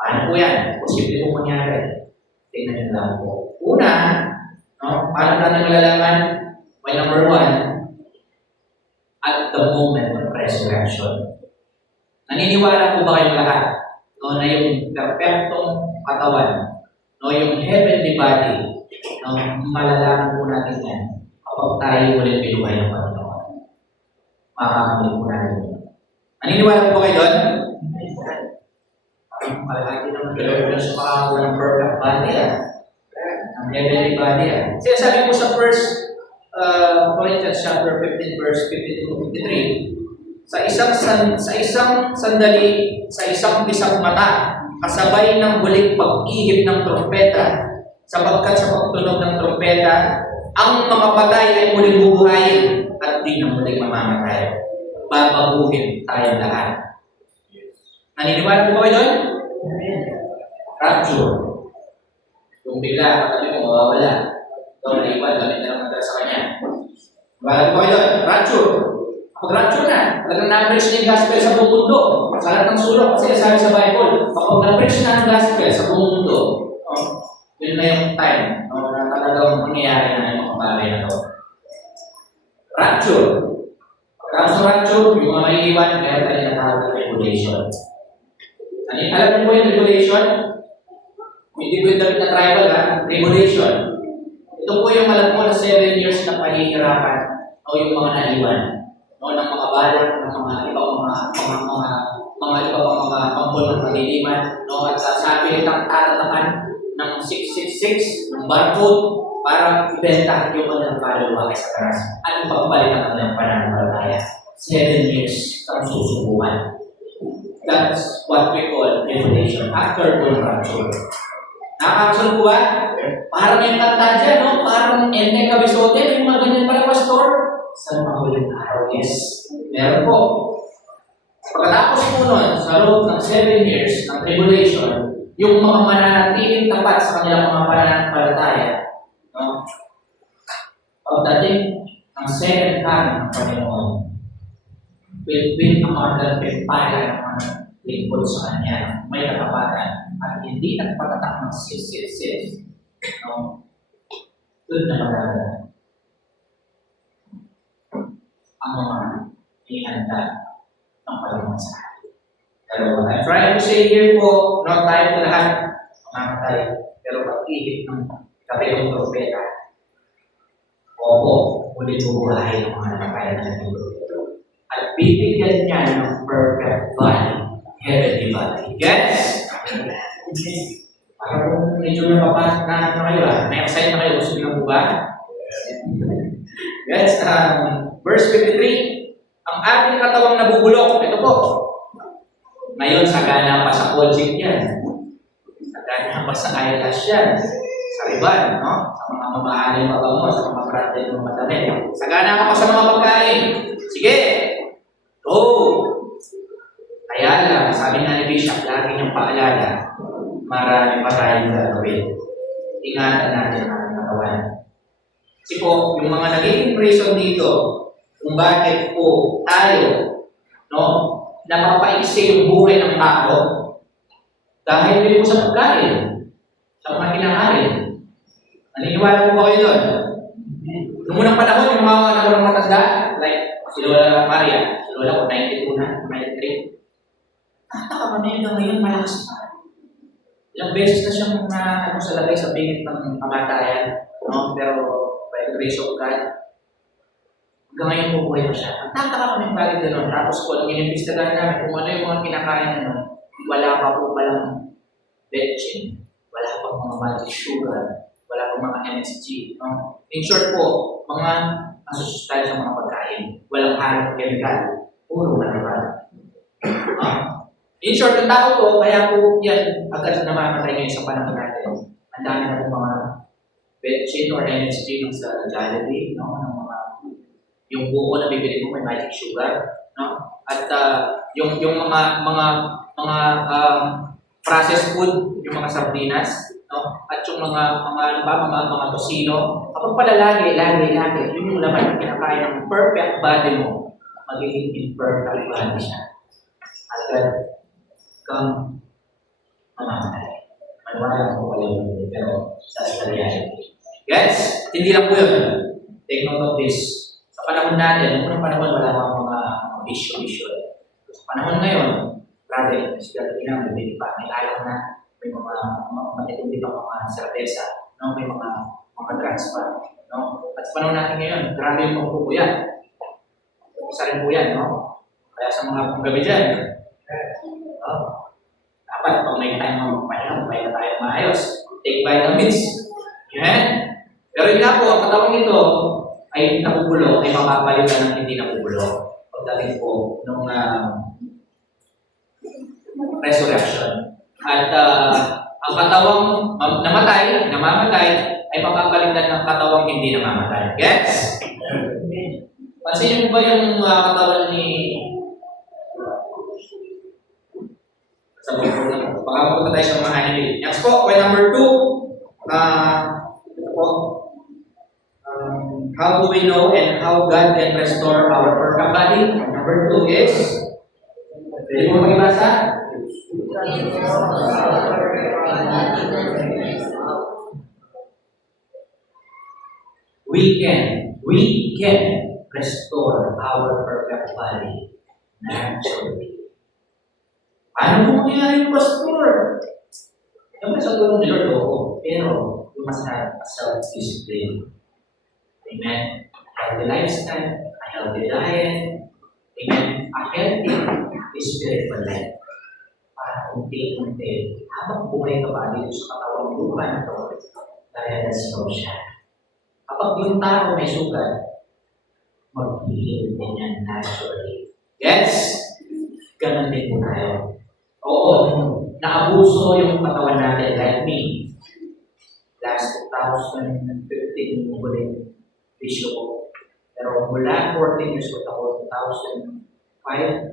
Paano po yan? Posible po mangyari. Tingnan nyo lang po. Una, no, paano natin malalaman? Well, number one, at the moment of resurrection. Naniniwala po ba kayong lahat, no, na yung perfectong katawan, no, yung heavenly body, no, malalaman po natin yan kapag tayo ulit pinuhay ng Panginoon. Makakamit po natin yun. Naniniwala po ba kayo doon? Malaki naman gagawin sa makakakuha ng perfect body, ang heavenly body. Kasi sabi po sa 1 Corinthians chapter 15, verse 52 to 53, sa isang sandali, sa isang bisang mata, kasabay ng huling pag-ihip ng trompeta, sapagkat sa pagtunog ng trompeta, ang mga patay ay muling bubuhayin at di na muling mamamatay. Babaguhin tayong lahat. Naniniwala po kayo doon? Rapture. Kung bigla, katabi mo, mawawala. Ito, naiwan, gamit na lang natin sa kanya. Naniniwala po kayo doon? Rapture. Pag rapture na, talagang na-preach niya yung gospel sa buong mundo. Sa lahat ng sulok, kasi sabi sa Bible, kapag na-preach na ang gospel sa buong mundo, yun na yung time na talagang mangyayari na yung mga bagay na to. Rapture. Pagkatapos ng rapture, yung mga maiiwan, meron tayo na tawag na tribulation. Alam niyo po yung tribulation? Hindi po yung damit na tribal, ha? Tribulation. Ito po yung alam mo na 7 years na pahihirapan o yung mga naiwan. No, ng mga balak, ng mga ibang mga pangkol ng pagdiliman, no, at sasabi nitang tatatakan ng 666 ng barcode para ibenta yung kanilang kaluluwa sa karas. Ano pagpalit ang kanilang pananampalataya? 7 years ang susubukan. That's what we call revelation after the rapture. Nakakagusto po ba? Parang yung kanta dyan, no? Parang Enteng Kabisote, yung mga ganyan pala, pastor. Sa mahuling araw, yes. Meron po. Pagkatapos po nun, sa loob ng 7 years ng tribulation, yung mga mananatiling tapat sa kanilang mga pananampalataya, no? Pagdating ng second coming ng Panginoon, will bring ang mga dalpempaya ng mga lingkod sa Kanya, may katapatan, at hindi nagpatatak ng sis, no? Doon na magagawa ang mga ihanda ng Panginoon sa atin. Pero I'm trying to say here po, not tayo po lahat mamatay, pero pag-ihip ng kapitong propeta, oo, ulit bubuhayin ang mga namatay na nandito. At bibigyan niya ng perfect body, heavenly body. Yes? Para kung medyo napapasok na kayo, may-excited na kayo, gusto niyo po ba? Yes, verse 53, ang ating katawang nabubulok, ito po. Ngayon, sagana pa sa project yan. Sagana pa sa eyelash yan. Sa riban, no? Sa mga mamahaling mabango, sa mga branded ng madamit. Sagana pa sa mga pagkain. Sige! Go! Kaya lang, sabi nga ni Bishop, lagi niyang paalala, marami pa tayong gagawin. Ingatan natin ang ating katawan. Kasi po, yung mga naging reason dito, kung bakit po tayo, no, napapaiksi yung buhay ng tao, dahil din po sa pagkain, sa mga kinakain. Naniniwala po ba kayo doon? Noong unang panahon, yung mga nagurang matanda, like si Lola Maria, si Lola ko, 92 na, 93. Tataka kami hanggang ngayon, malakas pa. Ilang beses na siyang sa lagay sa bingit ng kamatayan, no? Pero by the grace of God, hanggang ngayon bubuhay pa siya. Nagtataka kami bakit gano'n. Tapos kung inimbestigahan namin kung ano yung mga kinakain na nun, wala pa po palang betchin, wala pa mga magic sugar, wala pa mga MSG. No? In short po, mga masusustansya sa mga pagkain. Walang halong chemical. Puro natural. In short, ang tao po, kaya po yan agad namamatay ngayon sa panahon natin. Ang dami na po mga betchin or MSG ng sa Jollibee, no? Ng mga yung buko na bibili mo may magic sugar, no? At yung mga processed food, yung mga sardinas, no? At yung mga tosino, kapag pala lagi, yun yung laman ng kinakain ng perfect body mo, magiging imperfect body siya. Agad kang mamamatay. Maniwala ko kayo, pero sa reality. Yes, hindi lang po yun. Take note of this. Sa panahon natin, noong panahon wala kang mga issue. Sa panahon ngayon, grabe, siguro na may pa, may ayaw na, may mga matitindi pa mga cerveza, no? May mga drugs pa. No? At sa panahon natin ngayon, grabe yung pagpupuyat. Isa rin po yan, no? Kaya sa mga panggabi dyan, dapat pag may time mo magpahinga, magpahinga tayo maayos. Take vitamins. Yan. Pero yun nga po, ang katawang ito ay nabubulok, ay mapapalitan ng hindi nabubulok. Pagdating po, nung ang katawang namamatay, ay mapapalitan ng katawang hindi namamatay. Gets? Pansin niyo ba yung katawan ni sa buko na pagkapunta tayo sa mga anime. Next po, point number 2. Ito po. How do we know and how God can restore our perfect body? Number 2 is, pwede mo mag-ibasa? We can restore our perfect body naturally. Paano mo mangyayari yung pastor? Yung sa tulong ni Lord, oo. Pero, you must have a self-discipline. Amen. A healthy lifestyle, a healthy diet, amen. A healthy spiritual life. Para unti-unti, habang buhay ka pa dito sa katawang lupa na ito, nare-restore siya. Kapag yung tao may sugat, mag-heal din yan naturally. Yes? Ganun din po tayo. Oo, naabuso yung katawan natin like me. Last 2015 yung huling bisyo ko. Pero mula 14 years old ako, 2005,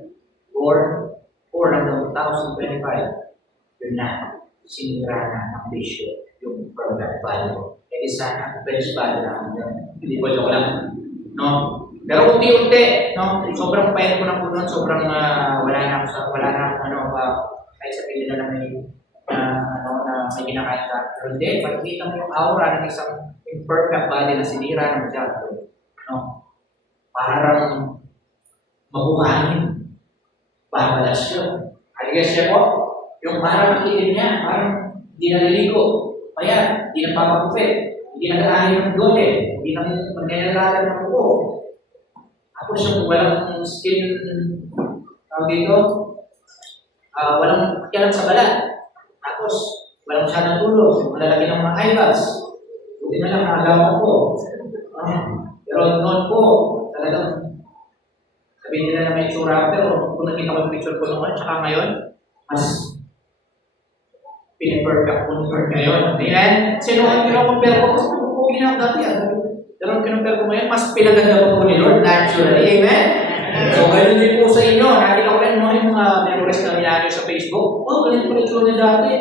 4 hanggang 2025, yun na, sinira na ng bisyo yung perfect value. Kaya sana, best value na hindi ko joke lang. No? Pero unti-unti, no? Sobrang payat ko na po nun, sobrang wala na ako kahit sabihin nila na may may kinakain ka. Pero hindi, pagkita mo yung aura ng isang imperfect body na sinira ng masyado, no? Parang mabuhanin. Babalas yun. Aligas siya po, yung parang ilim niya, parang hindi naliligo. Kaya, hindi napapagupit, hindi nag-aahin ng dote, hindi na magnelalalan ng buko. Tapos yung walang skin, dito, walang kialam sa balat. Tapos, walang masyadong tulog, malalaki ng mga eyeballs. Buti na lang nakagawa ko. Pero noon po, talagang sabihin nila na may tsura, pero kung nakita ko yung picture ko noon, tsaka ngayon, mas piniperfect ko ngayon. Ayan, sino ang kinocompare ko? Mas pupugi na ako dati. Pero ang kinocompare ko ngayon, mas pinaganda ko po ni Lord naturally. Amen? So, ganun din po sa inyo. Nakita ko rin yung mga memories na nangyari sa Facebook. Oh, ganun po rin tsura niya dati.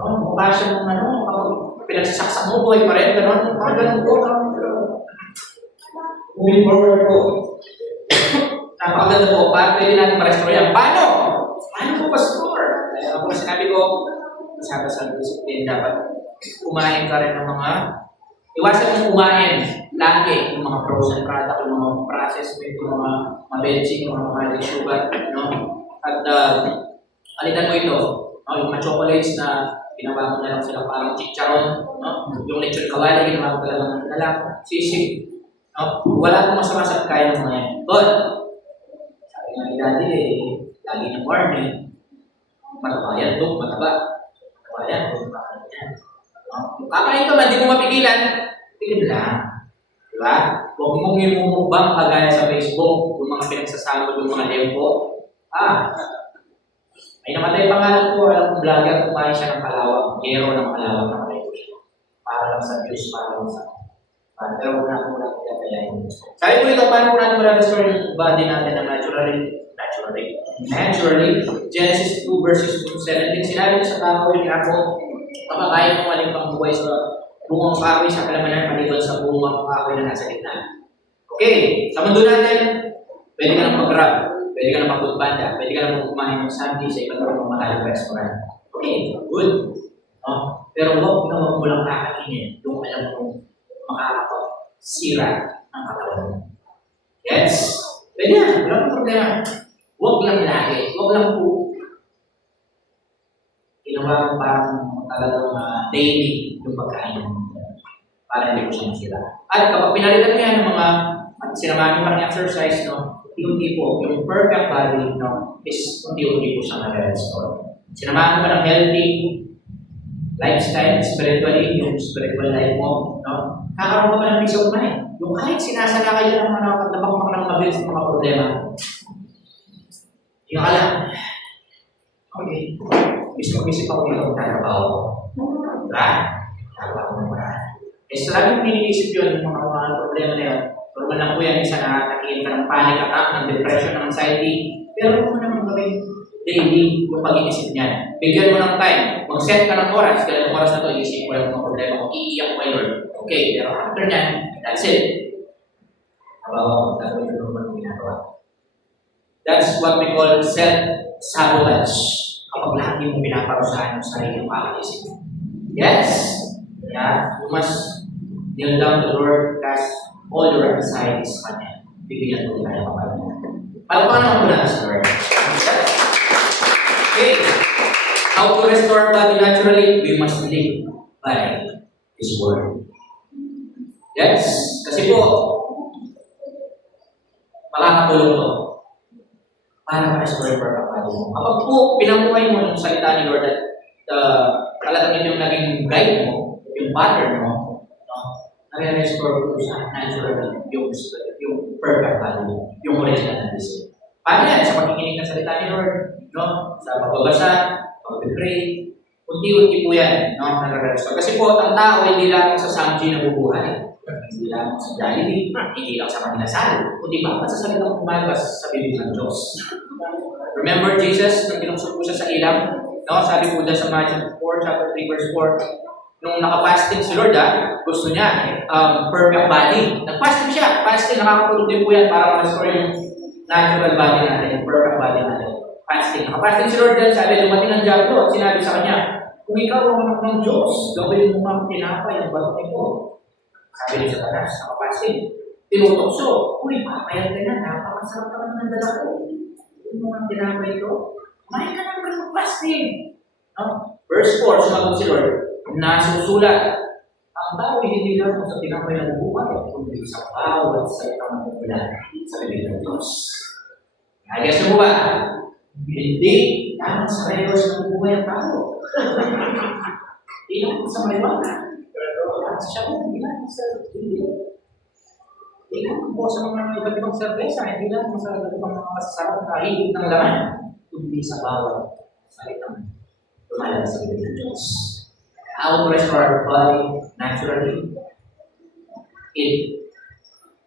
No, mukha siya ng kapag pinagsasaksak mo, buhay pa rin. Ganun, parang ganun po. Moving forward po. Napakaganda po, pwede natin ma-restore yan. Paano? Paano po pastor? Kung sinabi ko, sabi sa discipline, dapat kumain ka rin ng mga, iwasan mong kumain lagi yung mga frozen product, yung mga processed meat, yung mga mabensing, yung mga magic sugar, no? At alitan mo ito, no? Yung mga chocolates na ginawa mo na lang sila parang chicharon, no? Yung lechon kawali, ginawa mo talaga na lang, sisig, no? Wala pong masama sa kaya ng mga yan. But, sabi nga ni Daddy, lagi ng warning, mataba yan, mataba. Mataba yan, mataba yan. Kakain ka man, di mo mapigilan, tigil lang. Diba? Huwag mong imumukbang kagaya sa Facebook, yung mga pinagsasama yung mga lempo. May namatay pangalan ko, alam kong vlogger, kumain siya ng kalawang, yero ng kalawang na kayo siya. Para lang sa Diyos, para lang sa pero wala akong kagayahin. Sabi ko ito, paano natin ma-restore yung body natin na naturally. Genesis 2 verses 17, sinabi sa tao yung ako, makakaya mo maling pang buhay sa bungang kahoy sa kalamanan maliban sa bungang kahoy na nasa gitna. Okay, sa mundo natin, pwede ka nang mag-grab, pwede ka nang mag-foodpanda, pwede ka nang kumain ng Sunday sa iba't ibang mamahalang restaurant. Okay, good. No? Pero huwag mo lang kakainin yung alam kong makakapag-sira ng katawan mo. Yes? Pwede yan, walang problema. Huwag lang lagi, huwag lang po ginawa mo parang talagang daily yung pagkain mo para hindi ko siya masira. At kapag pinalitan mo yan ng mga sinamahan parang exercise, no, unti-unti po, yung perfect body, no, is unti-unti po siya mag-restore. Sinamahan mo ng healthy lifestyle, spiritually, yung spiritual life mo, no, kakaroon ka ng peace of mind. Yung kahit sinasala kayo ng mga napakmak ng mabilis ng mga problema, yung ka lang, okay, isip ako dito ang trabaho ko. mag-pray. Dapat mo mag-pray. Eh, sa laging piniisip yun, yung mga problema na yun, normal lang po yan, minsan nakakakiin ka ng panic attack, ng depression, ng anxiety, pero huwag mo naman gawin daily yung pag-iisip niyan. Bigyan mo ng time. Mag-set ka ng oras. Ganitong oras na ito, iisip ko lang mga problema ko. Iiyak ko kay Lord. Okay, pero after niyan, that's it. Habawa, gagawin ko naman ang ginagawa. That's what we call self-sabotage. Kapag lagi mo pinaparusahan yung sarili mo pag-iisip. Yes! Yeah, you must kneel down to the Lord, cast all your anxieties on Him. Bibigyan mo tayo kapag niya. Paano mo na sa Lord? Okay. How to restore body naturally? We must live by His Word. Yes? Kasi po, makakatulong to para ma-restore yung perfect body mo. Kapag po pinamuhay mo yung salita ni Lord at talagang yun yung naging guide mo, yung pattern mo, no? Nare-restore po sa natural yung perfect body mo, yung original na design. Paano yan? Sa pakikinig ng salita ni Lord, no? Sa pagbabasa, pag-pray, unti-unti po yan, no? Nare-restore. Kasi po, ang tao hindi lang sa Samji na bubuhay. Hindi lang sa Jollibee, hindi lang sa Manginasal, kundi ba sa salitang pumalabas sa bibig ng Diyos. Remember Jesus, nung binuksan po siya sa ilang, no? Sabi po dyan sa Matthew 4, chapter 3, verse 4, nung nakapasting si Lord, gusto niya, perfect body. Nag-fasting siya. Fasting, nakakatulog din po yan para ma-restore yung natural body natin, yung perfect body natin. Fasting. Nakapasting si Lord dyan, sabi, dumating ang Diablo at sinabi sa kanya, kung ikaw ang anak ng Diyos, gawin mo ang tinapay ang bato nito. Sabi ni Satanas, nakapasting. Tinutokso, uy, papayat ka na, napakasarap ka naman ng dala ko. Yung mga tinapay ito, kumain ka naman ng fasting. No? Verse 4, sumagot si Lord, nasusulat, ang tao hindi lang sa tinapay ng buhay, kundi sa bawat salitang mula sa bibig ng Diyos. Ayos mo ba? Hindi lamang sa records ng buhay ang tao. Hindi lang sa maliwanag. Pero siya mo, hindi lang sa video. Hindi lang po sa mga iba't ibang servesa, hindi lang sa iba't ibang mga masasarap na higit ng laman, kundi sa bawat salitang lumalang sa bibig ng Diyos. How to restore our body naturally? Eat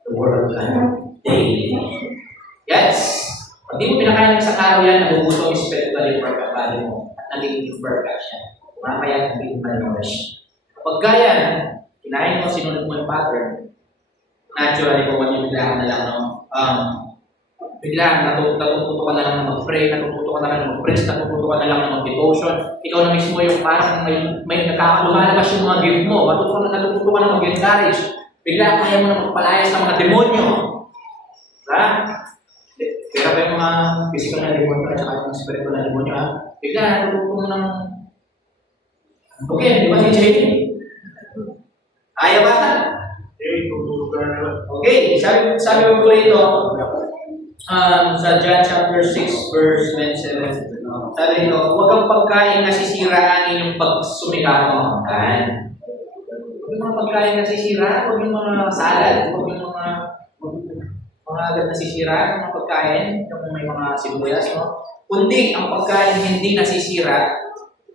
the Word of God daily. Yes! Pag di mo pinakain sa araw yan, nabubuto yung spiritual yung perfect body mo at nagiging perfect siya. Kumapayat, nagiging malnourished. Kapag kaya, kinain mo, sinunod mo yung pattern, naturally po, biglaan na lang, no? Biglaan, natututo ka na lang na mag-pray, natututo ka na lang na mag-praise, natututo ka na lang na mag-devotion. Ikaw na mismo yung parang may lumalabas yung mga gift mo. Natututo ka na mag-encourage. Bigla kaya mo na magpalayas ng mga demonyo. Diba? Pero pa yung mga physical na demonyo at saka yung spiritual na demonyo, bigla natututo mo ng okay, di ba si JD? Ayaw ba? Okay, sabi ko po rito, sa John chapter 6, verse 27, sabi nito, huwag kang pagkain nasisira ang inyong pagsumikap ng mga pagkain. Huwag yung mga pagkain nasisira, huwag yung mga salad, huwag yung mga agad nasisira, yung mga pagkain, yung may mga sibuyas, no? Kundi ang pagkain hindi nasisira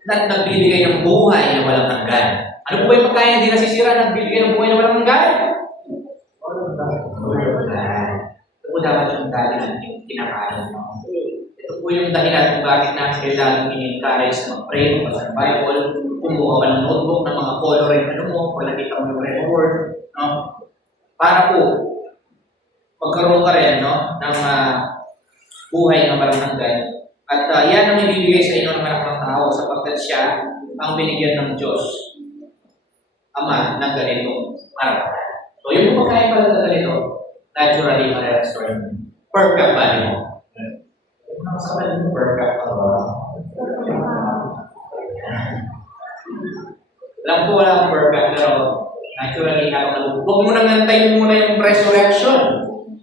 at nagbibigay ng buhay na walang hanggan. Ano po ba yung pagkain hindi nasisira at nagbibigay ng buhay na walang hanggan? Ito po dapat yung dahilan yung kinakain. No? Ito po yung dahilan kung bakit natin kailangan in-encourage na mag-pray, magbasa ng Bible, kumuha ka ng notebook, ng mga coloring, kung nakita mo yung red word, no? Para po, magkaroon ka rin, no, ng buhay na walang hanggan. At yan ang ibibigay sa inyo ng anak ng tao sapagkat siya ang binigyan ng Diyos, Ama, ng ganito para. So, yung pagkain pala na ganito, naturally ma-restore yung perfect body mo. Kung nakasabi mo, perfect pa ba? Alam ko wala akong perfect, pero naturally, huwag mo nang nantayin muna yung resurrection.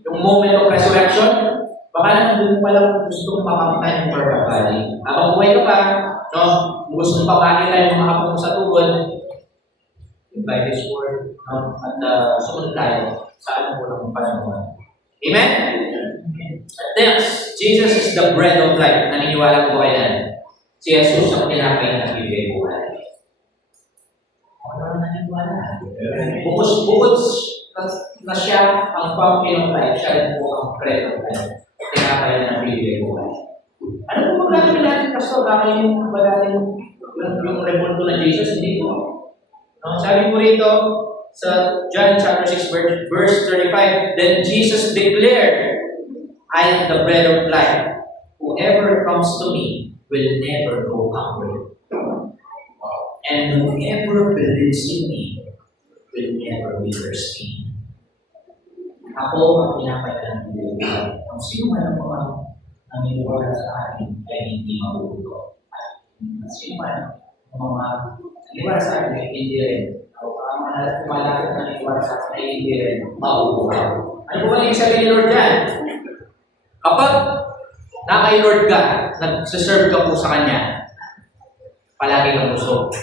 Yung moment of resurrection, baka lang doon pa lang gusto mong mapakita yung perfect body. Habang buhay ka pa, no, gusto mong papakita yung mga kapag sa tugod, by His Word, no? At sumunod tayo sa anong unang panahon. Amen? At next, Jesus is the bread of life. Naniniwala po kayo yan. Si Jesus ang tinapay na bibigay buhay. na. Bukod na siya ang fountain of life, siya rin po ang bread of life. Tinakaya ng Biblia po. Ano po magkakaroon natin, Pastor? Bakit yung ba natin yung revolto na Jesus? Hindi po. No? Sabi po rito sa John chapter 6 verse 35, then Jesus declared, I am the bread of life. Whoever comes to me will never go hungry. And whoever believes in me will never be thirsty. Ako ang pinapayaan ng Biblia. Kung sino man ang mga naniniwala sa akin ay hindi mabubuto. At sino man ang mga naniniwala sa akin ay hindi rin. O ang mga malapit na naniniwala sa akin ay hindi rin mabubuto. Ano po ba yung sabi ni Lord dyan? Kapag na kay Lord ka, nagsaserve ka po sa Kanya, palagi kang busog.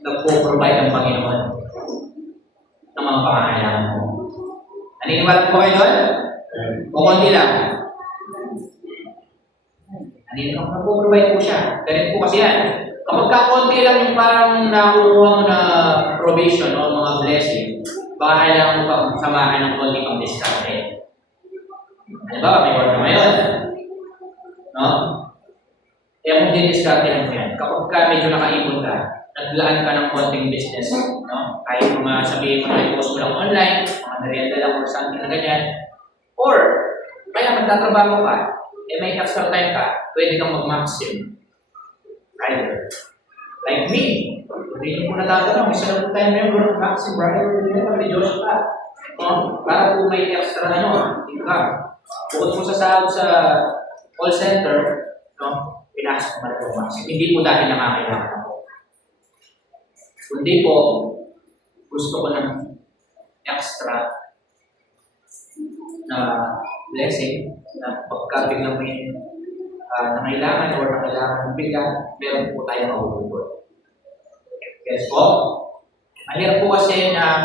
Nagpo-provide ang Panginoon ng mga pangangailangan mo. Naniniwala po kayo doon? O konti lang? Nagpo-provide po siya. Ganun po kasi yan. Kapag kakonti lang yung parang nakukuha mo na provision o mga blessing, baka kailangan mo pang samahan ng konti pang discount. Ano ba? May order ngayon. No? Kaya kung din-discount lang mo yan, kapag ka medyo nakaipon ka, naglaan ka ng konting business, no? Kahit mga sabihin mo na i-post mo lang online, mga narienda lang or something na ganyan, or kaya magtatrabaho ka, may extra time ka, pwede kang mag-maxim. Rider. Like me, hindi nyo po natatanong, isa lang time na yun, maxim rider, hindi na kami Diyos pa. No? Para po may extra income. Bukod po sa sahod sa call center, no? Pinasok ko na po maxim. Hindi po dahil nakakailangan ako. Kundi po, gusto ko ng extra na blessing na pagkabiglang may nangailangan o nangailangan ng bigla, meron po tayo mahuhugot. Yes po? Mahirap po kasi na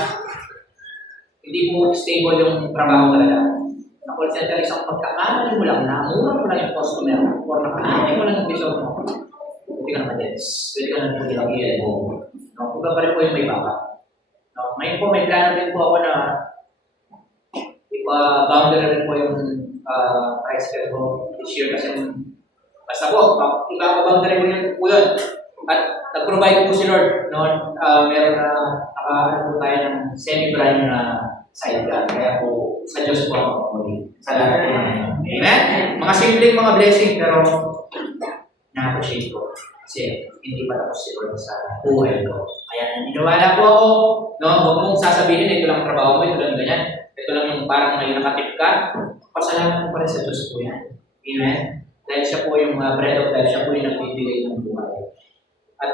hindi po stable yung trabaho talaga. Na call center isang pagkakamali mo lang, namura mo lang yung customer or nakakamali mo lang yung bisor mo. Hindi ka naman yes. Pwede ka naman yung ilan mo. No, kung pa rin po yung may baka. No, may plano din po ako na ipa-boundary rin po yung price care ko this year kasi basta po, ipa-boundary po yun po yun. At nag-provide po si Lord noon, meron na nakaano po tayo ng semi-brand na sidecar. Kaya po, sa Diyos po ako muli. Sa lahat po namin. Amen? Mga simpleng mga blessing, pero na-appreciate ko. Kasi hindi pa tapos si Lord sa buhay ko. Kaya naniniwala po ako, no? Huwag mong sasabihin, ito lang trabaho mo, ito lang ganyan. Ito lang yung parang may nakatip ka. Pasalamat mo pa rin sa Diyos po yan. Amen? Dahil siya po yung bread of life, siya po yung nagbibigay ng buhay. At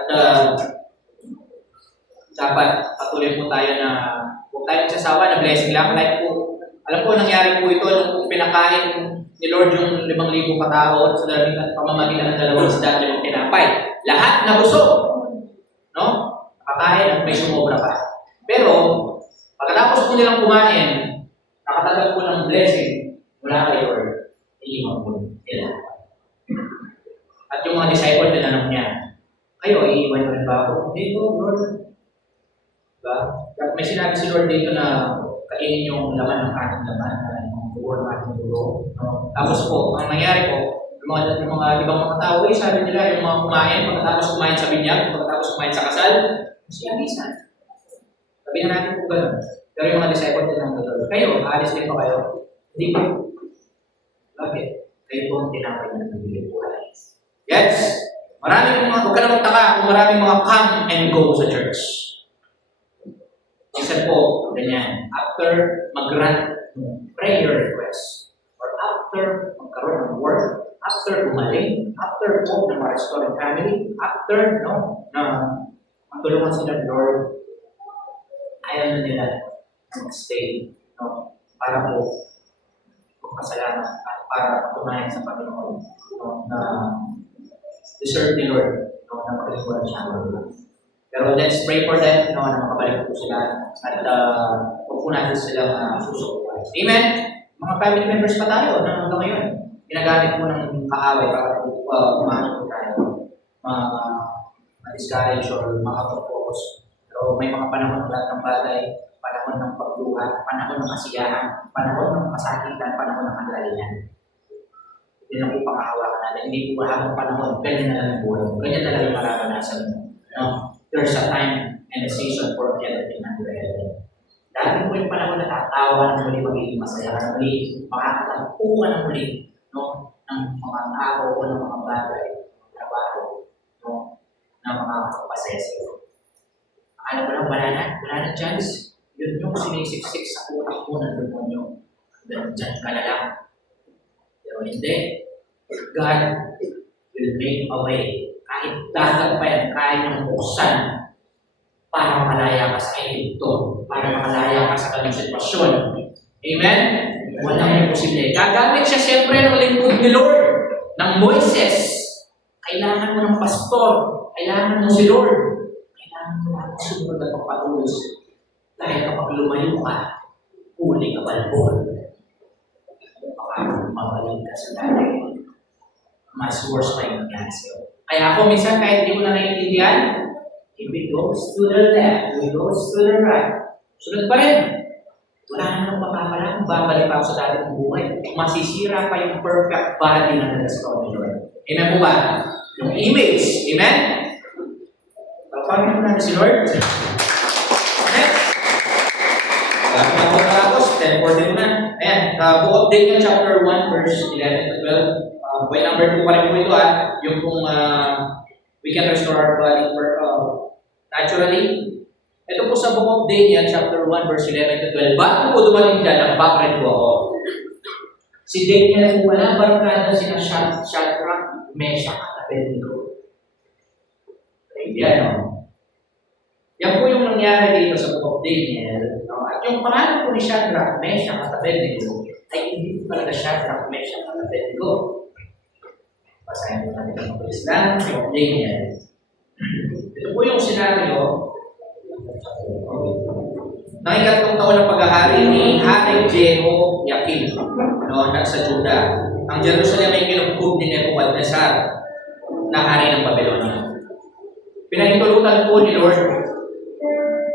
dapat patuloy po tayo na huwag tayo magsasawa na blessing lang. Like po, alam ko nangyari po ito nung pinakain ni Lord yung 5,000 katao sa pamamagitan ng 2 isda at 5 tinapay. Lahat na busog. No? Kakain at may sumobra pa. Pero, pagkatapos po nilang kumain, nakatanggap po ng blessing mula kay Lord. Iiwan po nila. At yung mga disciple, tinanong niya, kayo, iiwan mo rin ba ako? Hindi po, Lord. Diba? At may sinabi si Lord dito na kainin yung laman ng ating laman, yung dugo ng ating dugo. No? Tapos po, ang nangyari po, yung mga ibang mga tao, sabi nila, yung mga kumain, pagkatapos kumain sa binyag, pagkatapos kumain sa kasal, siya-gisan. Sabi na natin po gano'n. Pero yung mga disciple din ng Lord, kayo, aalis din pa kayo? Hindi po. Bakit? Kayo po ang tinapay na nagbibigay po. Yes! Maraming mga, huwag ka na magtaka kung maraming mga come and go sa church. Isa po, ganyan, after mag-grant prayer request, or after magkaroon ng work, after gumaling, after po na ma-restore ang family, after, no, na matulungan sila ng Lord, ayaw na nila mag-stay, no, para po magpasalamat at para patunayan sa Panginoon, no, na deserve ni Lord, no, na makalikuran siya. Pero let's pray for them, no, na makabalik po sila at huwag po natin silang susukuhan. Amen? Mga family members pa tayo na hanggang ngayon. Ginagamit po ng kaaway para kumano po tayo ma-discourage or makapag-focus. Pero So, may mga panahon ng lahat ng bagay, panahon ng pagluha, panahon ng kasiyahan, panahon ng kasakitan, panahon ng kagalingan. Hindi na po panghahawakan natin. Hindi po habang panahon, ganyan na lang ang buhay. Ganyan na lang yung mararanasan mo. No? There's a time and a season for everything under heaven. Dahil po yung panahon na tatawa ng muli, magiging masaya ka ng muli, makakatagpuan ng muli, no? Ng mga tao o ng mga bagay, trabaho, no? Ng mga kapasesi. Alam mo lang, wala na chance. Yun yung sinisiksik sa utak mo ng demonyo. Diyan ka na lang. Pero hindi. God will make a way. Kahit dagat pa yan, kaya niyang buksan para makalaya ka sa ito, para makalaya ka sa kanyang sitwasyon. Amen? Walang imposible. Gagamit siya siyempre ng lingkod ni Lord, ng Moises. Kailangan mo ng pastor, kailangan mo si Lord, kailangan mo ng sumunod at pagpatulos. Dahil kapag lumayo ka, huli ka balbon. Baka mabalik ka sa dati. Mas worse pa yung nangyari sa'yo. Kaya ako minsan kahit hindi mo na naiintindihan, if it goes to the left, if it goes to the right, sunod pa rin. Wala namang mapapala, babalik pa ako sa dati ng buhay. Masisira pa yung perfect body na nag-restore ni Lord. Amen po ba? Yung image. Amen? Paano mo natin si Lord? Next. Bago na po natapos, 10:40 na. Ayan, book of Daniel chapter 1 verse 11 to 12. Point number 2 pa rin po ito yung kung we can restore our body naturally. Ito po sa book of Daniel chapter 1 verse 11 to 12. Bago po dumating dyan, nag-background po ako. Si Daniel po wala barkada sina Shadrach, Meshach at Abednego. Ayan, no? Yan po yung nangyari dito sa book of Daniel. No? At yung pangalan po ni Shadrach, Meshach at Abednego ay hindi talaga Shadrach, Meshach at Abednego. Basahin po natin ang mabilis lang, book of Daniel. Ito po yung senaryo ng ikatlong taon ng paghahari ni Hari Jehoiakim, no, sa Juda. Ang Jerusalem ay kinukub ni Nebuchadnezzar na hari ng Babylonia. Pinahintulutan po ni Lord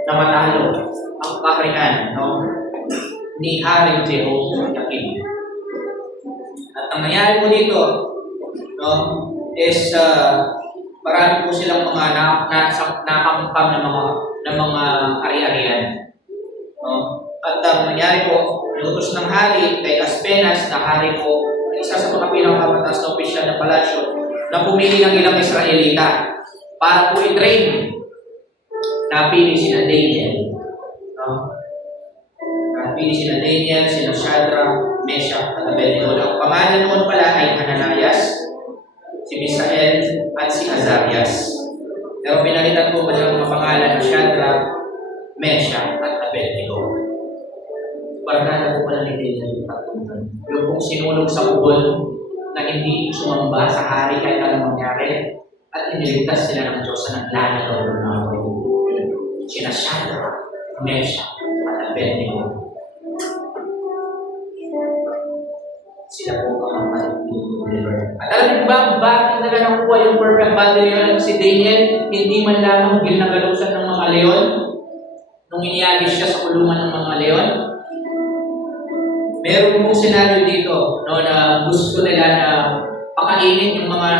na matalo ang kaharian, no, ni Hari Jehoiakim. At ang nangyari po dito, no, is marami po silang mga nakamukam na mga ari-arian. No? At ang nangyari po, inutos ng hari kay Aspenas na hari po, isa sa mga pinakamataas na opisyal na palasyo, na pumili ng ilang Israelita para po i-train. Napili sina Daniel. No? Napili sina Daniel, sina Shadrach, Meshach at Abednego. Ang pangalan noon pala ay Ananias, si Misael at si Azarias. Pero pinalitan po ba ng mga pangalan ng Shadrach, Meshach at Abednego. Barkada po pala ni Daniel yung tatlong. Yung kung sinulog sa ubol na hindi sumamba sa hari kahit anong mangyari at iniligtas sila ng Diyos sa naglalagaw ng mga sina Shadrach, Meshach at Abednego. Sila po ang deliver. At alam niyo ba, bakit nila nakuha yung perfect body niya si Daniel? Hindi man lamang ginagalusan ng mga leon nung iniagis siya sa kulungan ng mga leon. Meron pong senaryo dito, no, na gusto nila na pakainin yung mga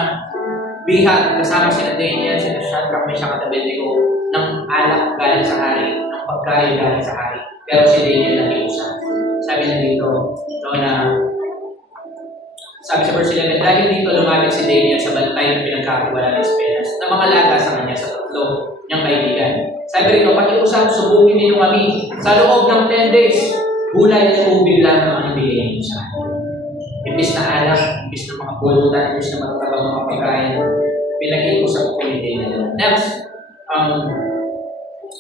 bihag kasama sina Daniel, sina Shadrach, Meshach at Abednego ng alak galing sa hari, ng pagkain galing sa hari. Pero si Daniel nakiusap. Sabi na dito, no, na sabi sa verse 11, dahil dito lumapit si Daniel sa bantay ng pinagkakawala ng Aspenas na mga laga sa kanya sa tatlo niyang kaibigan. Sabi rito, pakiusap, subukin ninyo kami. Sa loob ng 10 days, gulay at tubig lang ang ibigay ninyo sa akin. Imbis na alak, imbis na mga pulutan, imbis na matatabang mga pagkain, pinag-iusap ko ni Daniel. Next,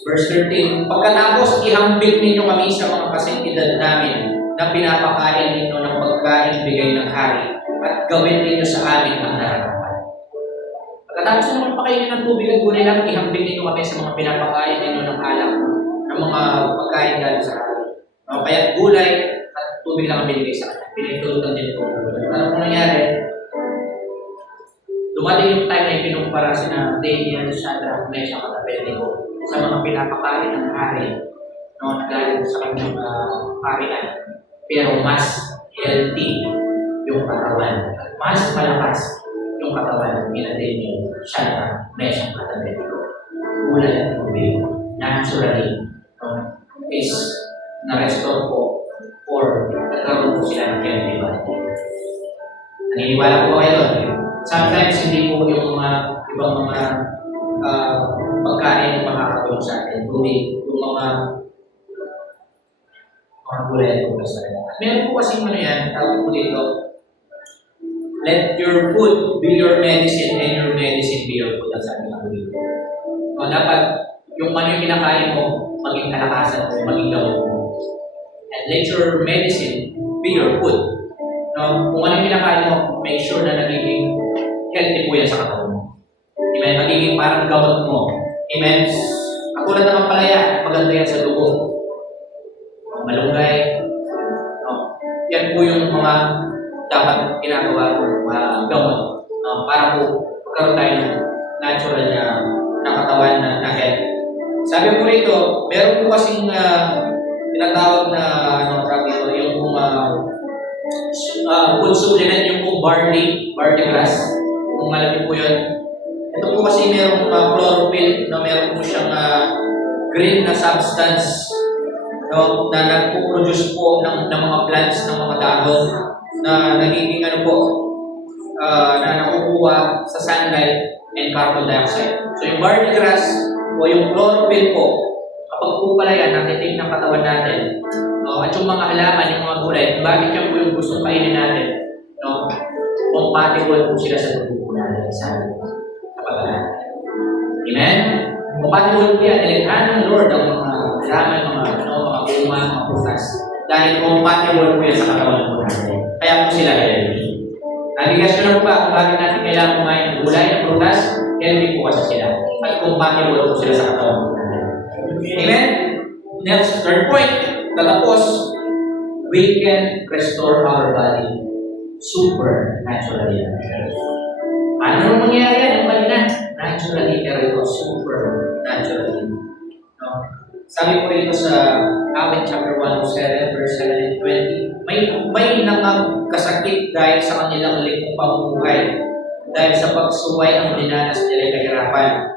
verse 13, pagkatapos ihambing ninyo kami sa mga kasintidad namin na pinapakain ninyo ng pagkain bigay ng hari at gawin ninyo sa amin ang nararapat. Pagkatapos naman pakainin ng tubig at gulay lang, ihambing ninyo kami sa mga pinapakain ninyo ng alak ng mga pagkain galing sa hari. Kaya gulay at tubig lang ang binigay sa kanya. Pinitulutan din po. Ano kung nangyari? Dumating yung time na ipinumpara si na Daniel, Shadrach, Meshach at Abednego sa sa mga pinapakain ng hari, no, galing sa kanyang harian. Pero mas healthy yung katawan. At mas malakas yung katawan. Minatin niyo siya na mesyang katabetiko. Gulay at tubig. Naturally, no, is na-restore po or nagkaroon po sila ng healthy body. Naniniwala po ba kayo doon? Sometimes hindi po yung mga ibang mga pagkain yung makakatulong sa atin. Kundi yung mga gulay at tubig sa rin. Meron po kasi ano yan, tawag po dito, let your food be your medicine and your medicine be your food. Ang sabi ng dito. So, dapat yung ano yung kinakain mo, maging kalakasan mo, maging gamot mo. And let your medicine be your food. No, kung ano yung kinakain mo, make sure na nagiging healthy po yan sa katawan mo. Amen? Magiging parang gamot mo. Amen? Katulad ng palaya, maganda yan sa dugo. Malunggay. No? Yan po yung mga dapat ginagawa mo, gamot. Para po magkaroon tayo ng natural na katawan na health. Sabi po rito, meron po kasing tinatawag na yung food supplement, yung pong barley grass. Kung alam po yun. Ito po kasi merong chlorophyll na meron po siyang green na substance, no, na nagpo-produce po ng mga plants, ng mga dahon na nagiging na nakukuha sa sunlight and carbon dioxide. So yung barley grass o yung chlorophyll po, kapag po pala yan, natitig ng katawan natin, no, at yung mga halaman, yung mga gulay, bakit yan po yung gustong kainin natin, no, compatible po sila sa dugo natin sa pag-aaral. Amen? Compatible po yan, nilikhaan ng Lord ang mga halaman, mga bunga, mga prutas, dahil compatible po yan sa katawan po natin. Kaya po sila healthy. Nabigas nyo na po ba kung bakit natin kailangan kumain ng gulay, ng prutas? Healthy po kasi sila. At compatible po sila sa katawan po natin. Amen? Next, third point. Tatapos, we can restore our body supernaturally. Ano nung mangyayari yan? Yung kanina, naturally, pero ito supernaturally. No? Sabi po rito sa Awit chapter 107, verse 7 and 20, may nangagkasakit dahil sa kanilang likong pamumuhay, dahil sa pagsuway ang dinanas nila kahirapan.